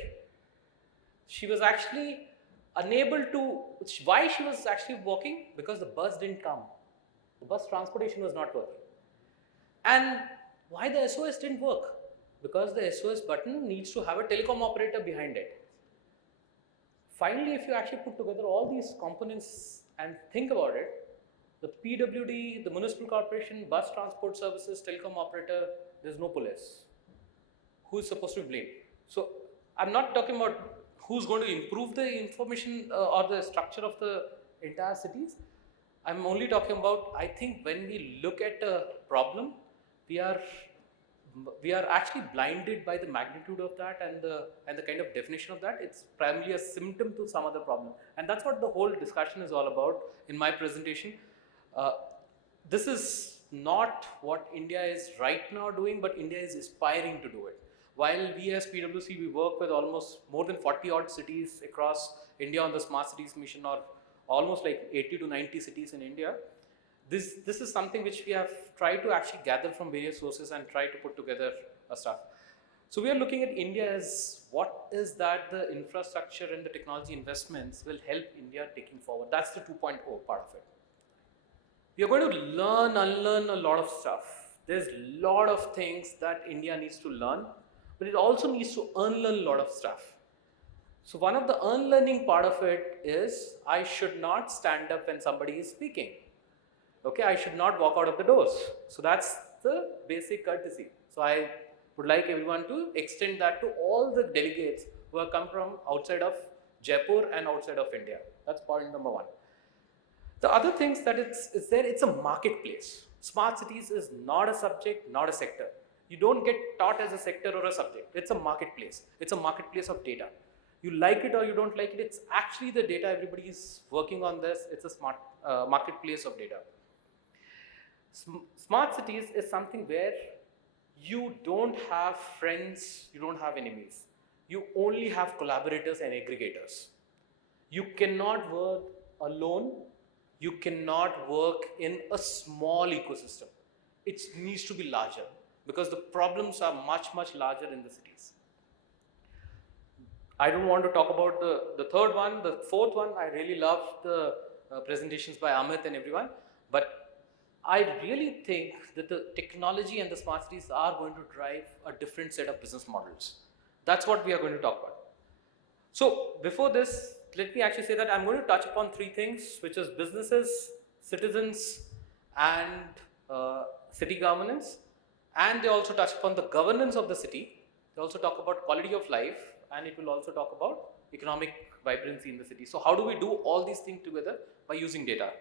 She was actually unable to, why she was actually walking? Because the bus didn't come. The bus transportation was not working. And why the SOS didn't work? Because the SOS button needs to have a telecom operator behind it. Finally, if you actually put together all these components and think about it, the PWD, the Municipal Corporation, bus transport services, telecom operator, there's no police. Who is supposed to be blamed? So I'm not talking about who's going to improve the information or the structure of the entire cities. I'm only talking about, I think when we look at a problem, we are actually blinded by the magnitude of that and the kind of definition of that. It's primarily a symptom to some other problem. And that's what the whole discussion is all about in my presentation. This is not what India is right now doing, but India is aspiring to do it. While we as PwC, we work with almost more than 40 odd cities across India on the Smart Cities mission, or almost like 80 to 90 cities in India. This is something which we have tried to actually gather from various sources and try to put together a stuff. So we are looking at India as what is that the infrastructure and the technology investments will help India taking forward. That's the 2.0 part of it. We are going to learn, unlearn a lot of stuff. There's a lot of things that India needs to learn, but it also needs to unlearn a lot of stuff. So one of the unlearning part of it is I should not stand up when somebody is speaking. Okay, I should not walk out of the doors. So that's the basic courtesy. So I would like everyone to extend that to all the delegates who have come from outside of Jaipur and outside of India. That's point number 1. The other things that it's a marketplace. Smart cities is not a subject, not a sector. You don't get taught as a sector or a subject. It's a marketplace. It's a marketplace of data. You like it or you don't like it, it's actually the data. Everybody is working on this. It's a smart marketplace of data. Smart cities is something where you don't have friends, you don't have enemies. You only have collaborators and aggregators. You cannot work alone. You cannot work in a small ecosystem. It needs to be larger because the problems are much, much larger in the cities. I don't want to talk about the third one. The fourth one, I really love the presentations by Amit and everyone. But I really think that the technology and the smart cities are going to drive a different set of business models. That's what we are going to talk about. So before this, let me actually say that I'm going to touch upon 3 things, which is businesses, citizens, and city governance. And they also touch upon the governance of the city. They also talk about quality of life, and it will also talk about economic vibrancy in the city. So how do we do all these things together? By using data.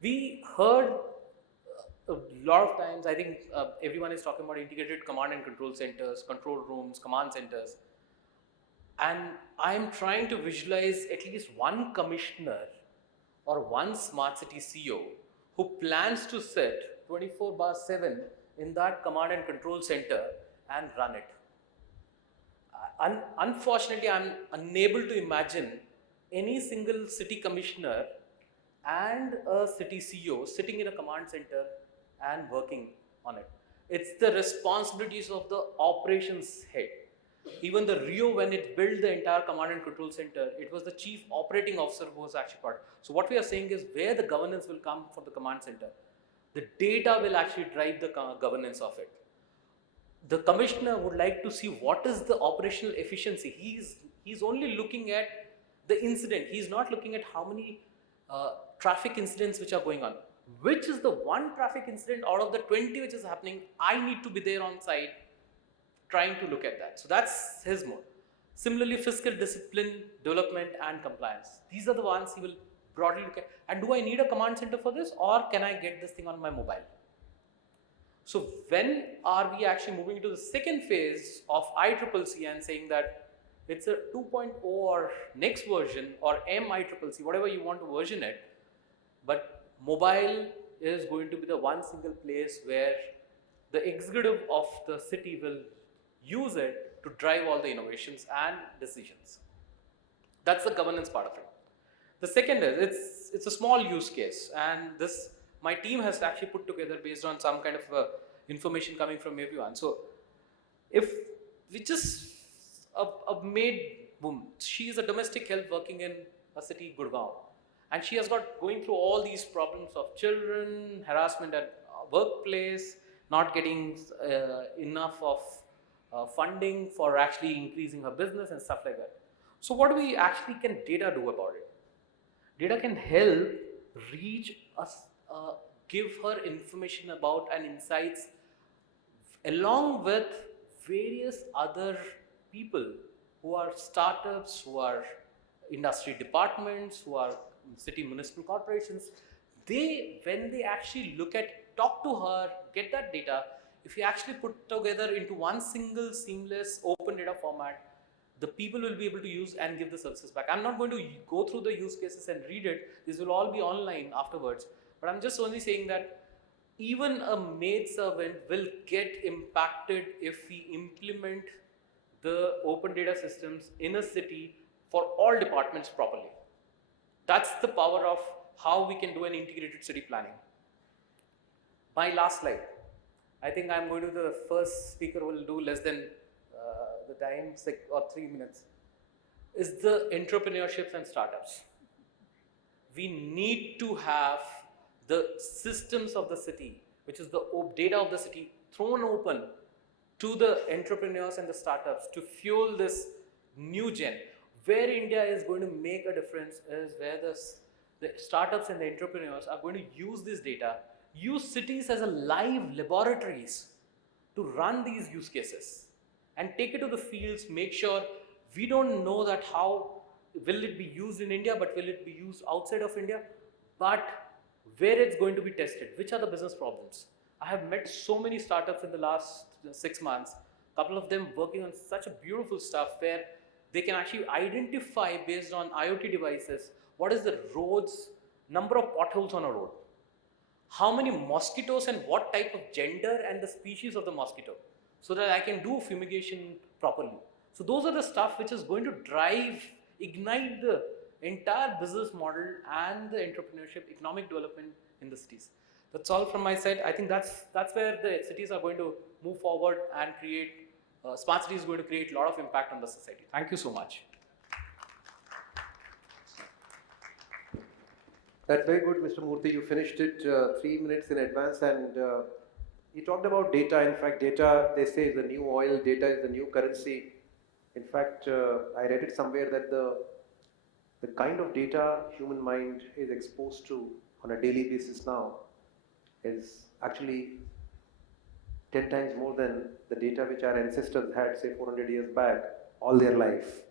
We heard a lot of times, I think everyone is talking about integrated command and control centers, control rooms, command centers. And I'm trying to visualize at least one commissioner or one smart city CEO who plans to sit 24/7 in that command and control center and run it. Unfortunately, I'm unable to imagine any single city commissioner and a city CEO sitting in a command center and working on it. It's the responsibilities of the operations head. Even the Rio, when it built the entire command and control center, it was the chief operating officer who was actually part. So what we are saying is where the governance will come from the command center. The data will actually drive the governance of it. The commissioner would like to see what is the operational efficiency. He's only looking at the incident. He's not looking at how many traffic incidents which are going on. Which is the one traffic incident out of the 20 which is happening, I need to be there on site trying to look at that. So that's his mode. Similarly, fiscal discipline, development and compliance. These are the ones he will broadly look at. And do I need a command center for this, or can I get this thing on my mobile? So when are we actually moving to the second phase of ICCC and saying that it's a 2.0 or next version or MICCC, whatever you want to version it, but mobile is going to be the one single place where the executive of the city will use it to drive all the innovations and decisions. That's the governance part of it. The second is it's a small use case, and this my team has actually put together based on some kind of information coming from everyone. So if we just a maid woman, she is a domestic help working in a city, Gurgaon, and she has got going through all these problems of children, harassment at workplace, not getting enough of funding for actually increasing her business and stuff like that. So what do we actually can data do about it? Data can help reach us, give her information about and insights along with various other people who are startups, who are industry departments, who are city municipal corporations. When they actually look at, talk to her, get that data, if you actually put together into one single seamless open data format, the people will be able to use and give the services back. I'm not going to go through the use cases and read it. This will all be online afterwards. But I'm just only saying that even a maid servant will get impacted if we implement the open data systems in a city for all departments properly. That's the power of how we can do an integrated city planning. My last slide. I think I'm going to the first speaker will do less than the time, 6 or 3 minutes, is the entrepreneurships and startups. We need to have the systems of the city, which is the data of the city, thrown open to the entrepreneurs and the startups to fuel this new gen. Where India is going to make a difference is where the startups and the entrepreneurs are going to use this data, use cities as a live laboratories to run these use cases and take it to the fields, make sure we don't know that how will it be used in India, but will it be used outside of India, but where it's going to be tested, which are the business problems. I have met so many startups in the last 6 months, a couple of them working on such a beautiful stuff where they can actually identify based on IoT devices, what is the roads, number of potholes on a road, how many mosquitoes and what type of gender and the species of the mosquito, so that I can do fumigation properly. So those are the stuff which is going to ignite the entire business model and the entrepreneurship, economic development in the cities. That's all from my side. I think that's where the cities are going to move forward and create, smart cities is going to create a lot of impact on the society. Thank you so much. That's very good, Mr. Murthy. You finished it 3 minutes in advance, and you talked about data. In fact, data, they say, is the new oil. Data is the new currency. In fact, I read it somewhere that the kind of data human mind is exposed to on a daily basis now is actually 10 times more than the data which our ancestors had, say, 400 years back, all their life.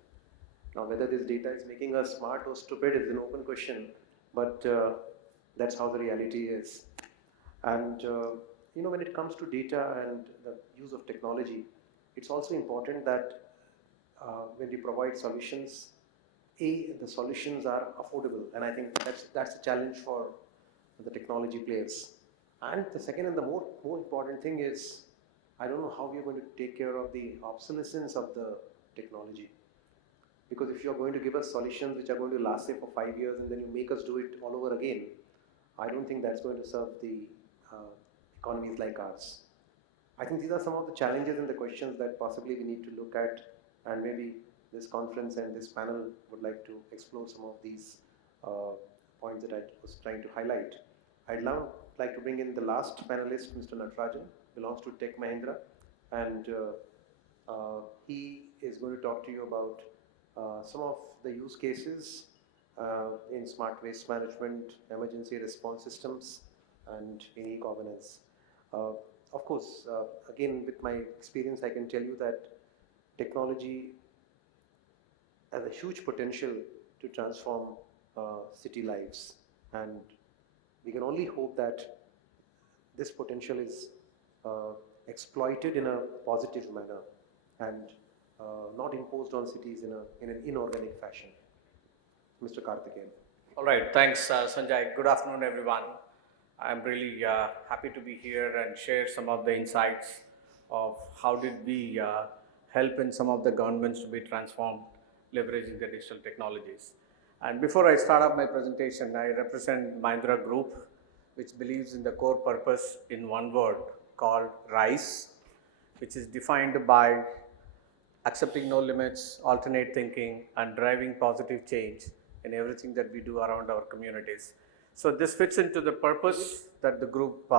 Now, whether this data is making us smart or stupid is an open question, but that's how the reality is. And when it comes to data and the use of technology, it's also important that when we provide solutions, the solutions are affordable, and I think that's a challenge for the technology players. And the second and the more important thing is, I don't know how we are going to take care of the obsolescence of the technology. Because if you're going to give us solutions which are going to last say for 5 years and then you make us do it all over again, I don't think that's going to serve the economies like ours. I think these are some of the challenges and the questions that possibly we need to look at, and maybe this conference and this panel would like to explore some of these points that I was trying to highlight. I'd now like to bring in the last panelist, Mr. Natarajan, belongs to Tech Mahindra, and he is going to talk to you about some of the use cases in smart waste management, emergency response systems, and in e-governance. Of course, again, with my experience, I can tell you that technology has a huge potential to transform city lives, and we can only hope that this potential is exploited in a positive manner and not imposed on cities in an inorganic fashion. Mr. Karthikeyan. All right, thanks Sanjay. Good afternoon everyone. I'm really happy to be here and share some of the insights of how did we help in some of the governments to be transformed leveraging the digital technologies. And before I start up my presentation, I represent Mahindra Group, which believes in the core purpose in one word called RISE, which is defined by accepting no limits, alternate thinking, and driving positive change in everything that we do around our communities. So this fits into the purpose that the group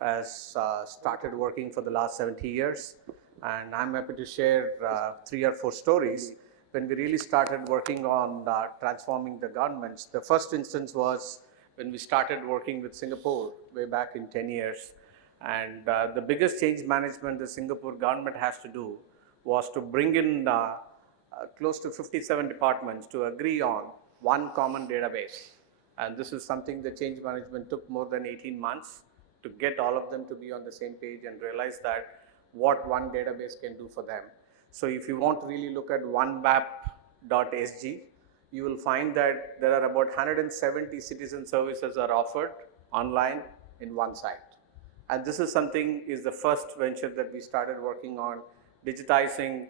has started working for the last 70 years. And I'm happy to share 3 or 4 stories. When we really started working on transforming the governments, the first instance was when we started working with Singapore way back in 10 years. And the biggest change management the Singapore government has to do was to bring in close to 57 departments to agree on one common database. And this is something the change management took more than 18 months to get all of them to be on the same page and realize that what one database can do for them. So if you want to really look at onebap.sg, you will find that there are about 170 citizen services are offered online in one site. And this is something is the first venture that we started working on, digitizing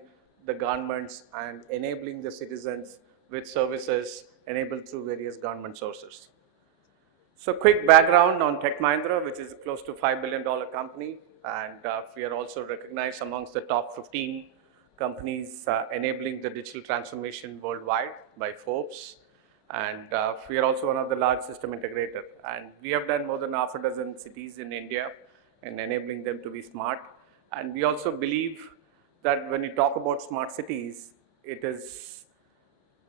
the governments and enabling the citizens with services enabled through various government sources. So quick background on Tech Mahindra, which is a close to $5 billion company, and we are also recognized amongst the top 15 companies enabling the digital transformation worldwide by Forbes. And we are also one of the large system integrator. And we have done more than half a dozen cities in India and enabling them to be smart. And we also believe that when you talk about smart cities, it is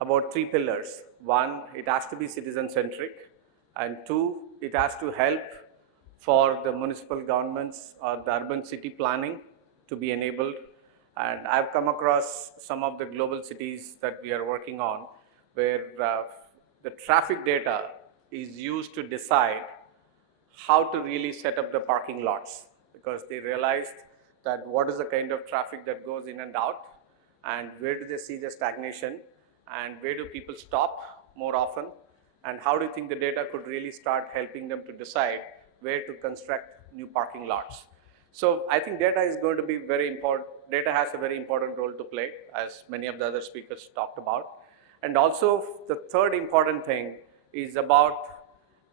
about 3 pillars. 1, it has to be citizen-centric, and 2, it has to help for the municipal governments or the urban city planning to be enabled. And I've come across some of the global cities that we are working on where the traffic data is used to decide how to really set up the parking lots, because they realized that what is the kind of traffic that goes in and out, and where do they see the stagnation, and where do people stop more often, and how do you think the data could really start helping them to decide where to construct new parking lots. So I think data is going to be very important. Data has a very important role to play, as many of the other speakers talked about. And also the third important thing is about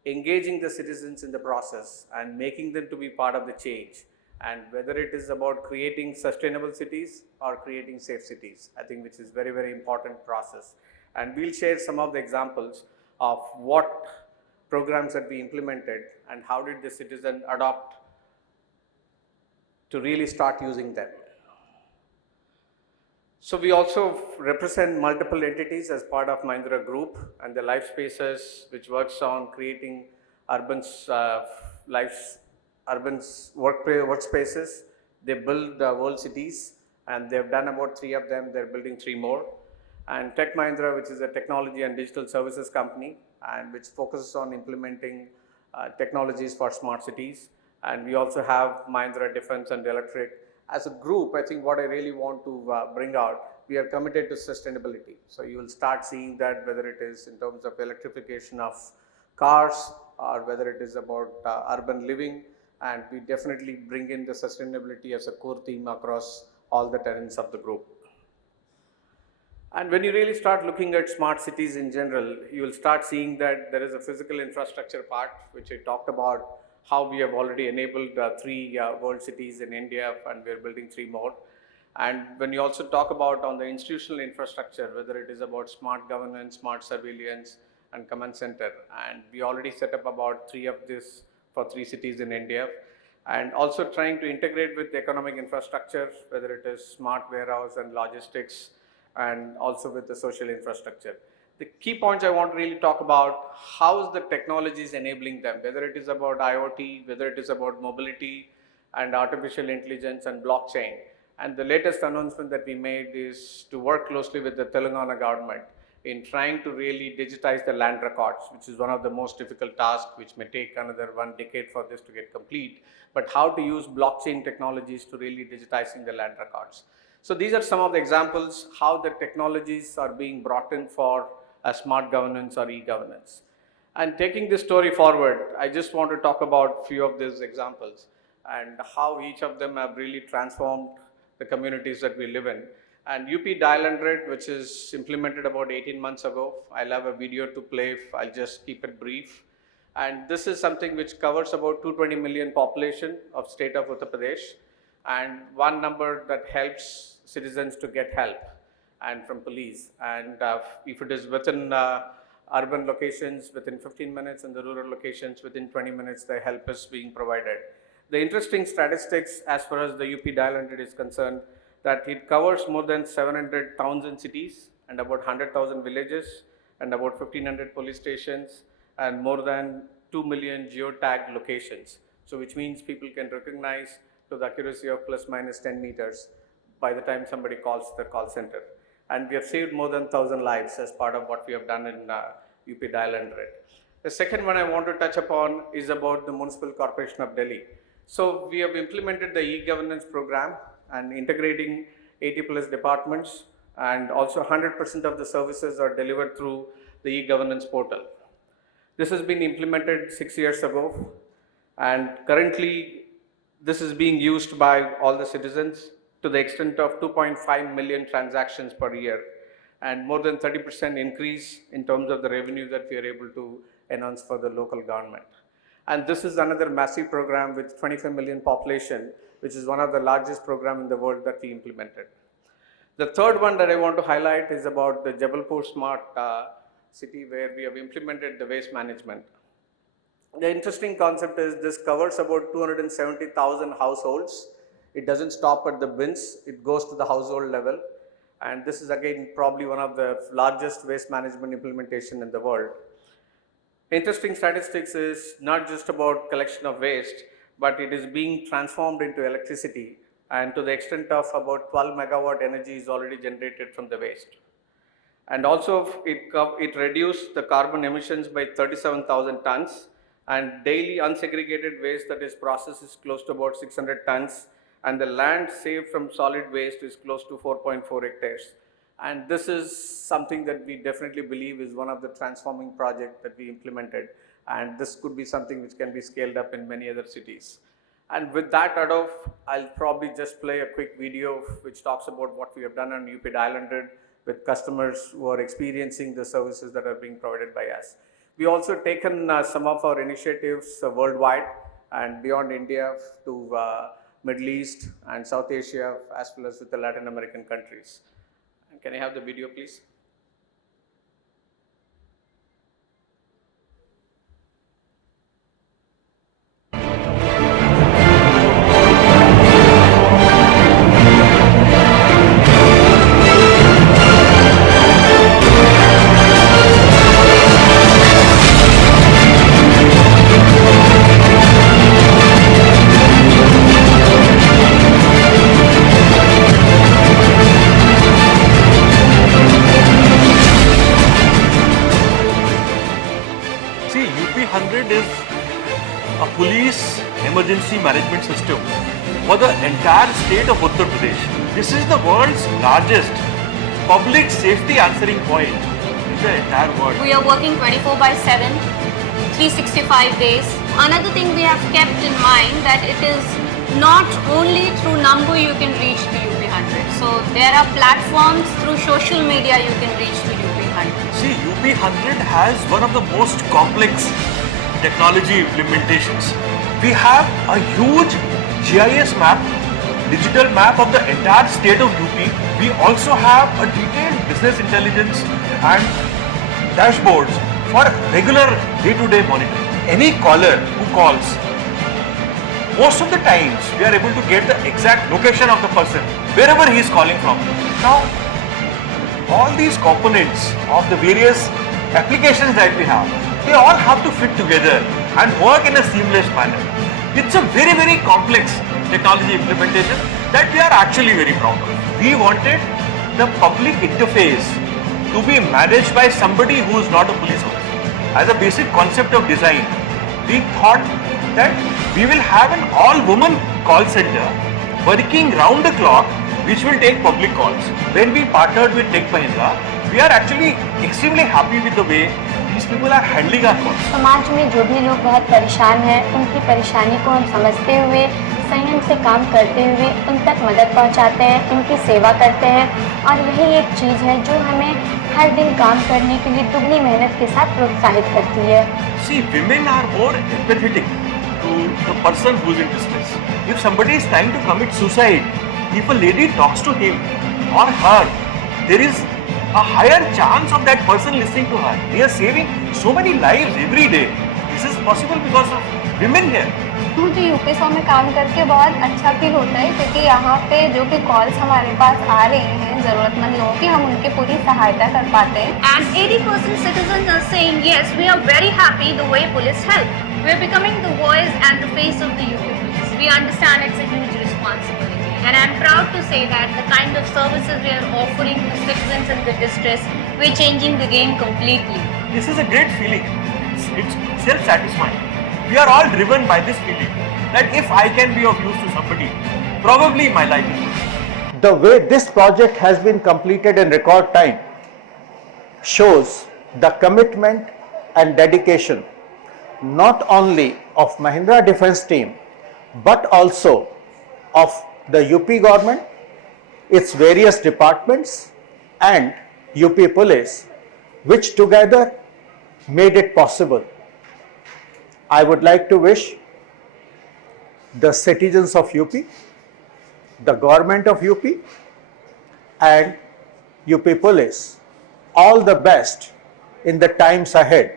engaging the citizens in the process and making them to be part of the change. And whether it is about creating sustainable cities or creating safe cities, I think which is very, very important process. And we'll share some of the examples of what programs that we implemented and how did the citizen adopt to really start using them. So we also represent multiple entities as part of Mahindra Group, and the Life Spaces, which works on creating urban workspaces. They build world cities, and they've done about 3 of them. They're building 3 more. And Tech Mahindra, which is a technology and digital services company, and which focuses on implementing technologies for smart cities. And we also have Mahindra Defense and Electric. As a group, I think what I really want to bring out, we are committed to sustainability. So you will start seeing that whether it is in terms of electrification of cars or whether it is about urban living, and we definitely bring in the sustainability as a core theme across all the terrains of the group. And when you really start looking at smart cities in general, you will start seeing that there is a physical infrastructure part, which I talked about, how we have already enabled 3 world cities in India, and we're building 3 more. And when you also talk about on the institutional infrastructure, whether it is about smart governance, smart surveillance, and command center, and we already set up about 3 of this for 3 cities in India, and also trying to integrate with the economic infrastructure, whether it is smart warehouse and logistics, and also with the social infrastructure. The key points I want to really talk about, how is the technologies enabling them, whether it is about IoT, whether it is about mobility and artificial intelligence and blockchain. And the latest announcement that we made is to work closely with the Telangana government in trying to really digitize the land records, which is one of the most difficult tasks, which may take another 1 decade for this to get complete, but how to use blockchain technologies to really digitizing the land records. So these are some of the examples how the technologies are being brought in for a smart governance or e-governance. And taking this story forward, I just want to talk about a few of these examples and how each of them have really transformed the communities that we live in. And UP Dial 100, which is implemented about 18 months ago, I'll have a video to play, I'll just keep it brief. And this is something which covers about 220 million population of state of Uttar Pradesh, and one number that helps citizens to get help and from police. And if it is within urban locations, within 15 minutes, and the rural locations, within 20 minutes, the help is being provided. The interesting statistics as far as the UP Dial 100 is concerned, that it covers more than 700 towns and cities, and about 100,000 villages, and about 1,500 police stations, and more than 2 million geotagged locations. So which means people can recognize to the accuracy of plus minus 10 meters by the time somebody calls the call center. And we have saved more than 1,000 lives as part of what we have done in UP Dial 100. The second one I want to touch upon is about the Municipal Corporation of Delhi. So we have implemented the e-governance program and integrating 80 plus departments, and also 100% of the services are delivered through the e-governance portal. This has been implemented 6 years ago, and currently this is being used by all the citizens to the extent of 2.5 million transactions per year, and more than 30% increase in terms of the revenue that we are able to announce for the local government. And this is another massive program with 25 million population, which is one of the largest programs in the world that we implemented. The third one that I want to highlight is about the Jabalpur Smart City, where we have implemented the waste management. The interesting concept is this covers about 270,000 households. It doesn't stop at the bins, it goes to the household level. And this is again probably one of the largest waste management implementation in the world. Interesting statistics is not just about collection of waste, but it is being transformed into electricity, and to the extent of about 12 megawatt energy is already generated from the waste. And also it reduced the carbon emissions by 37,000 tons, and daily unsegregated waste that is processed is close to about 600 tons, and the land saved from solid waste is close to 4.4 hectares. And this is something that we definitely believe is one of the transforming projects that we implemented, and this could be something which can be scaled up in many other cities. And with that, Adolf, I'll probably just play a quick video which talks about what we have done on UP Dial 100 with customers who are experiencing the services that are being provided by us. We also taken some of our initiatives worldwide and beyond India to Middle East and South Asia, as well as with the Latin American countries. Can I have the video, please? Emergency management system for the entire state of Uttar Pradesh. This is the world's largest public safety answering point in the entire world. We are working 24/7, 365 days. Another thing we have kept in mind that it is not only through number you can reach to UP100. So there are platforms through social media you can reach to UP100. See, UP100 has one of the most complex technology implementations. We have a huge GIS map, digital map of the entire state of UP. We also have a detailed business intelligence and dashboards for regular day-to-day monitoring. Any caller who calls, most of the times we are able to get the exact location of the person wherever he is calling from. Now, all these components of the various applications that we have, they all have to fit together and work in a seamless manner. It's a very, very complex technology implementation that we are actually very proud of. We wanted the public interface to be managed by somebody who is not a police officer. As a basic concept of design, we thought that we will have an all-woman call center working round the clock, which will take public calls. When we partnered with Tech Mahindra, we are actually extremely happy with the way these people are handling our calls. समाज में जो भी लोग बहुत परेशान हैं, उनकी परेशानी को हम समझते हुए, संयम से काम करते हुए उन तक मदद पहुंचाते हैं, उनकी सेवा करते हैं और यही एक चीज़ है जो हमें हर दिन काम करने के लिए दुगनी मेहनत के साथ प्रोत्साहित करती है। See, women are more empathetic to the person who is in distress. If somebody is trying to commit suicide, if a lady talks to him or her, there is a higher chance of that person listening to her. They are saving so many lives every day. This is possible because of women here. मुझे यूपी100 में काम करके बहुत अच्छा feel होता है क्योंकि यहाँ पे जो भी कॉल्स हमारे पास आ रही हैं ज़रूरतमंद लोगों की, हम उनकी पूरी सहायता कर पाते हैं। And 80% citizens are saying yes, we are very happy the way police help. We are becoming the voice and the face of the UP police. We understand it's a huge responsibility, and I'm proud to say that the kind of services we are offering to citizens in the distress, we're changing the game completely. This is a great feeling. It's self-satisfying. We are all driven by this feeling that if I can be of use to somebody, probably my life is good. The way this project has been completed in record time shows the commitment and dedication not only of Mahindra Defence Team but also of the UP government, its various departments and UP Police, which together made it possible. I would like to wish the citizens of UP, the government of UP and UP Police all the best in the times ahead.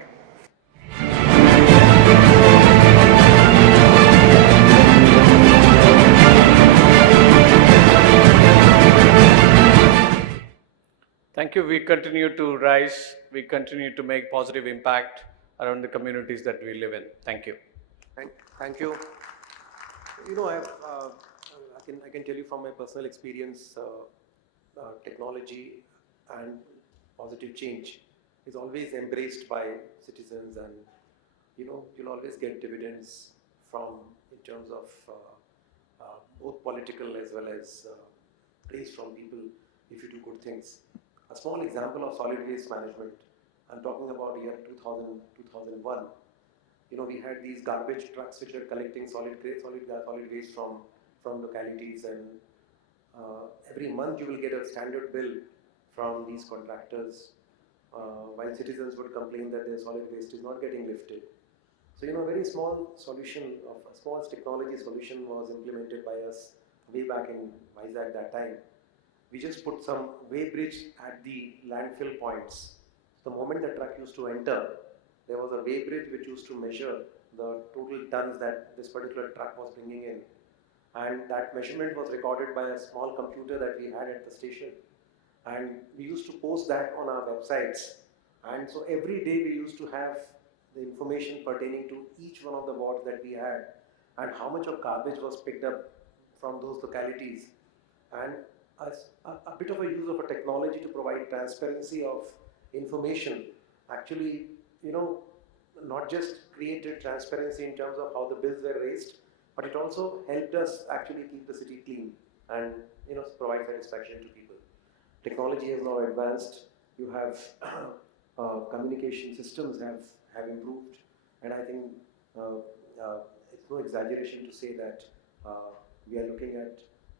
Thank you. We continue to rise. We continue to make positive impact around the communities that we live in. Thank you. Thank you. You know, I can tell you from my personal experience, technology and positive change is always embraced by citizens, and you know, you'll always get dividends from in terms of both political as well as praise from people if you do good things. A small example of solid waste management, I'm talking about year 2000, 2001. You know, we had these garbage trucks which were collecting solid waste from localities, and every month you will get a standard bill from these contractors, while citizens would complain that their solid waste is not getting lifted. So, you know, a very small solution, of a small technology solution was implemented by us way back in Vizag that time. We just put some weighbridge at the landfill points. The moment the truck used to enter, there was a weighbridge which used to measure the total tons that this particular truck was bringing in. And that measurement was recorded by a small computer that we had at the station. And we used to post that on our websites. And so every day we used to have the information pertaining to each one of the wards that we had and how much of garbage was picked up from those localities. And a bit of a use of a technology to provide transparency of information actually, you know, not just created transparency in terms of how the bills were raised, but it also helped us actually keep the city clean and, you know, provide satisfaction to people. Technology has now advanced. You have communication systems have improved. And I think it's no exaggeration to say that we are looking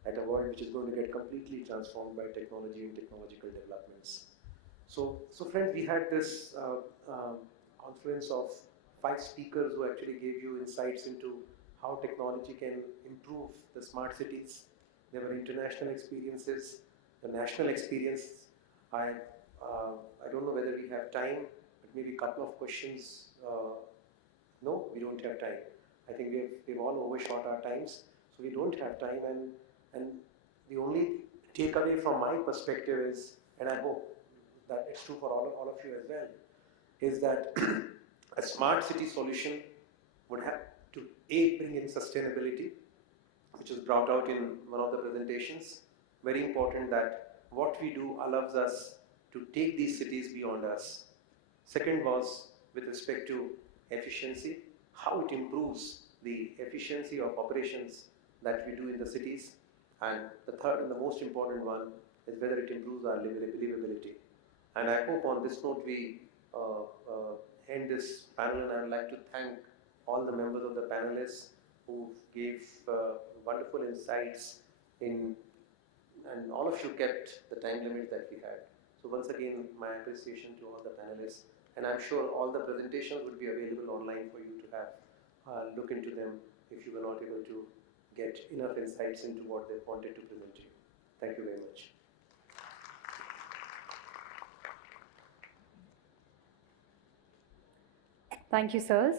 at a world which is going to get completely transformed by technology and technological developments. So friends, we had this conference of 5 speakers who actually gave you insights into how technology can improve the smart cities. There were international experiences, the national experience. I don't know whether we have time, but maybe a couple of questions. No, we don't have time. I think we've all overshot our times, so we don't have time. And the only takeaway from my perspective is, and I hope that it's true for all of you as well, is that a smart city solution would have to bring in sustainability, which was brought out in one of the presentations. Very important that what we do allows us to take these cities beyond us. Second was with respect to efficiency, how it improves the efficiency of operations that we do in the cities. And the third and the most important one is whether it improves our livability. And I hope on this note we end this panel, and I would like to thank all the members of the panelists who gave wonderful insights and all of you kept the time limit that we had. So once again, my appreciation to all the panelists, and I'm sure all the presentations will be available online for you to have look into them if you were not able to get enough insights into what they wanted to present to you. Thank you very much. Thank you, sirs.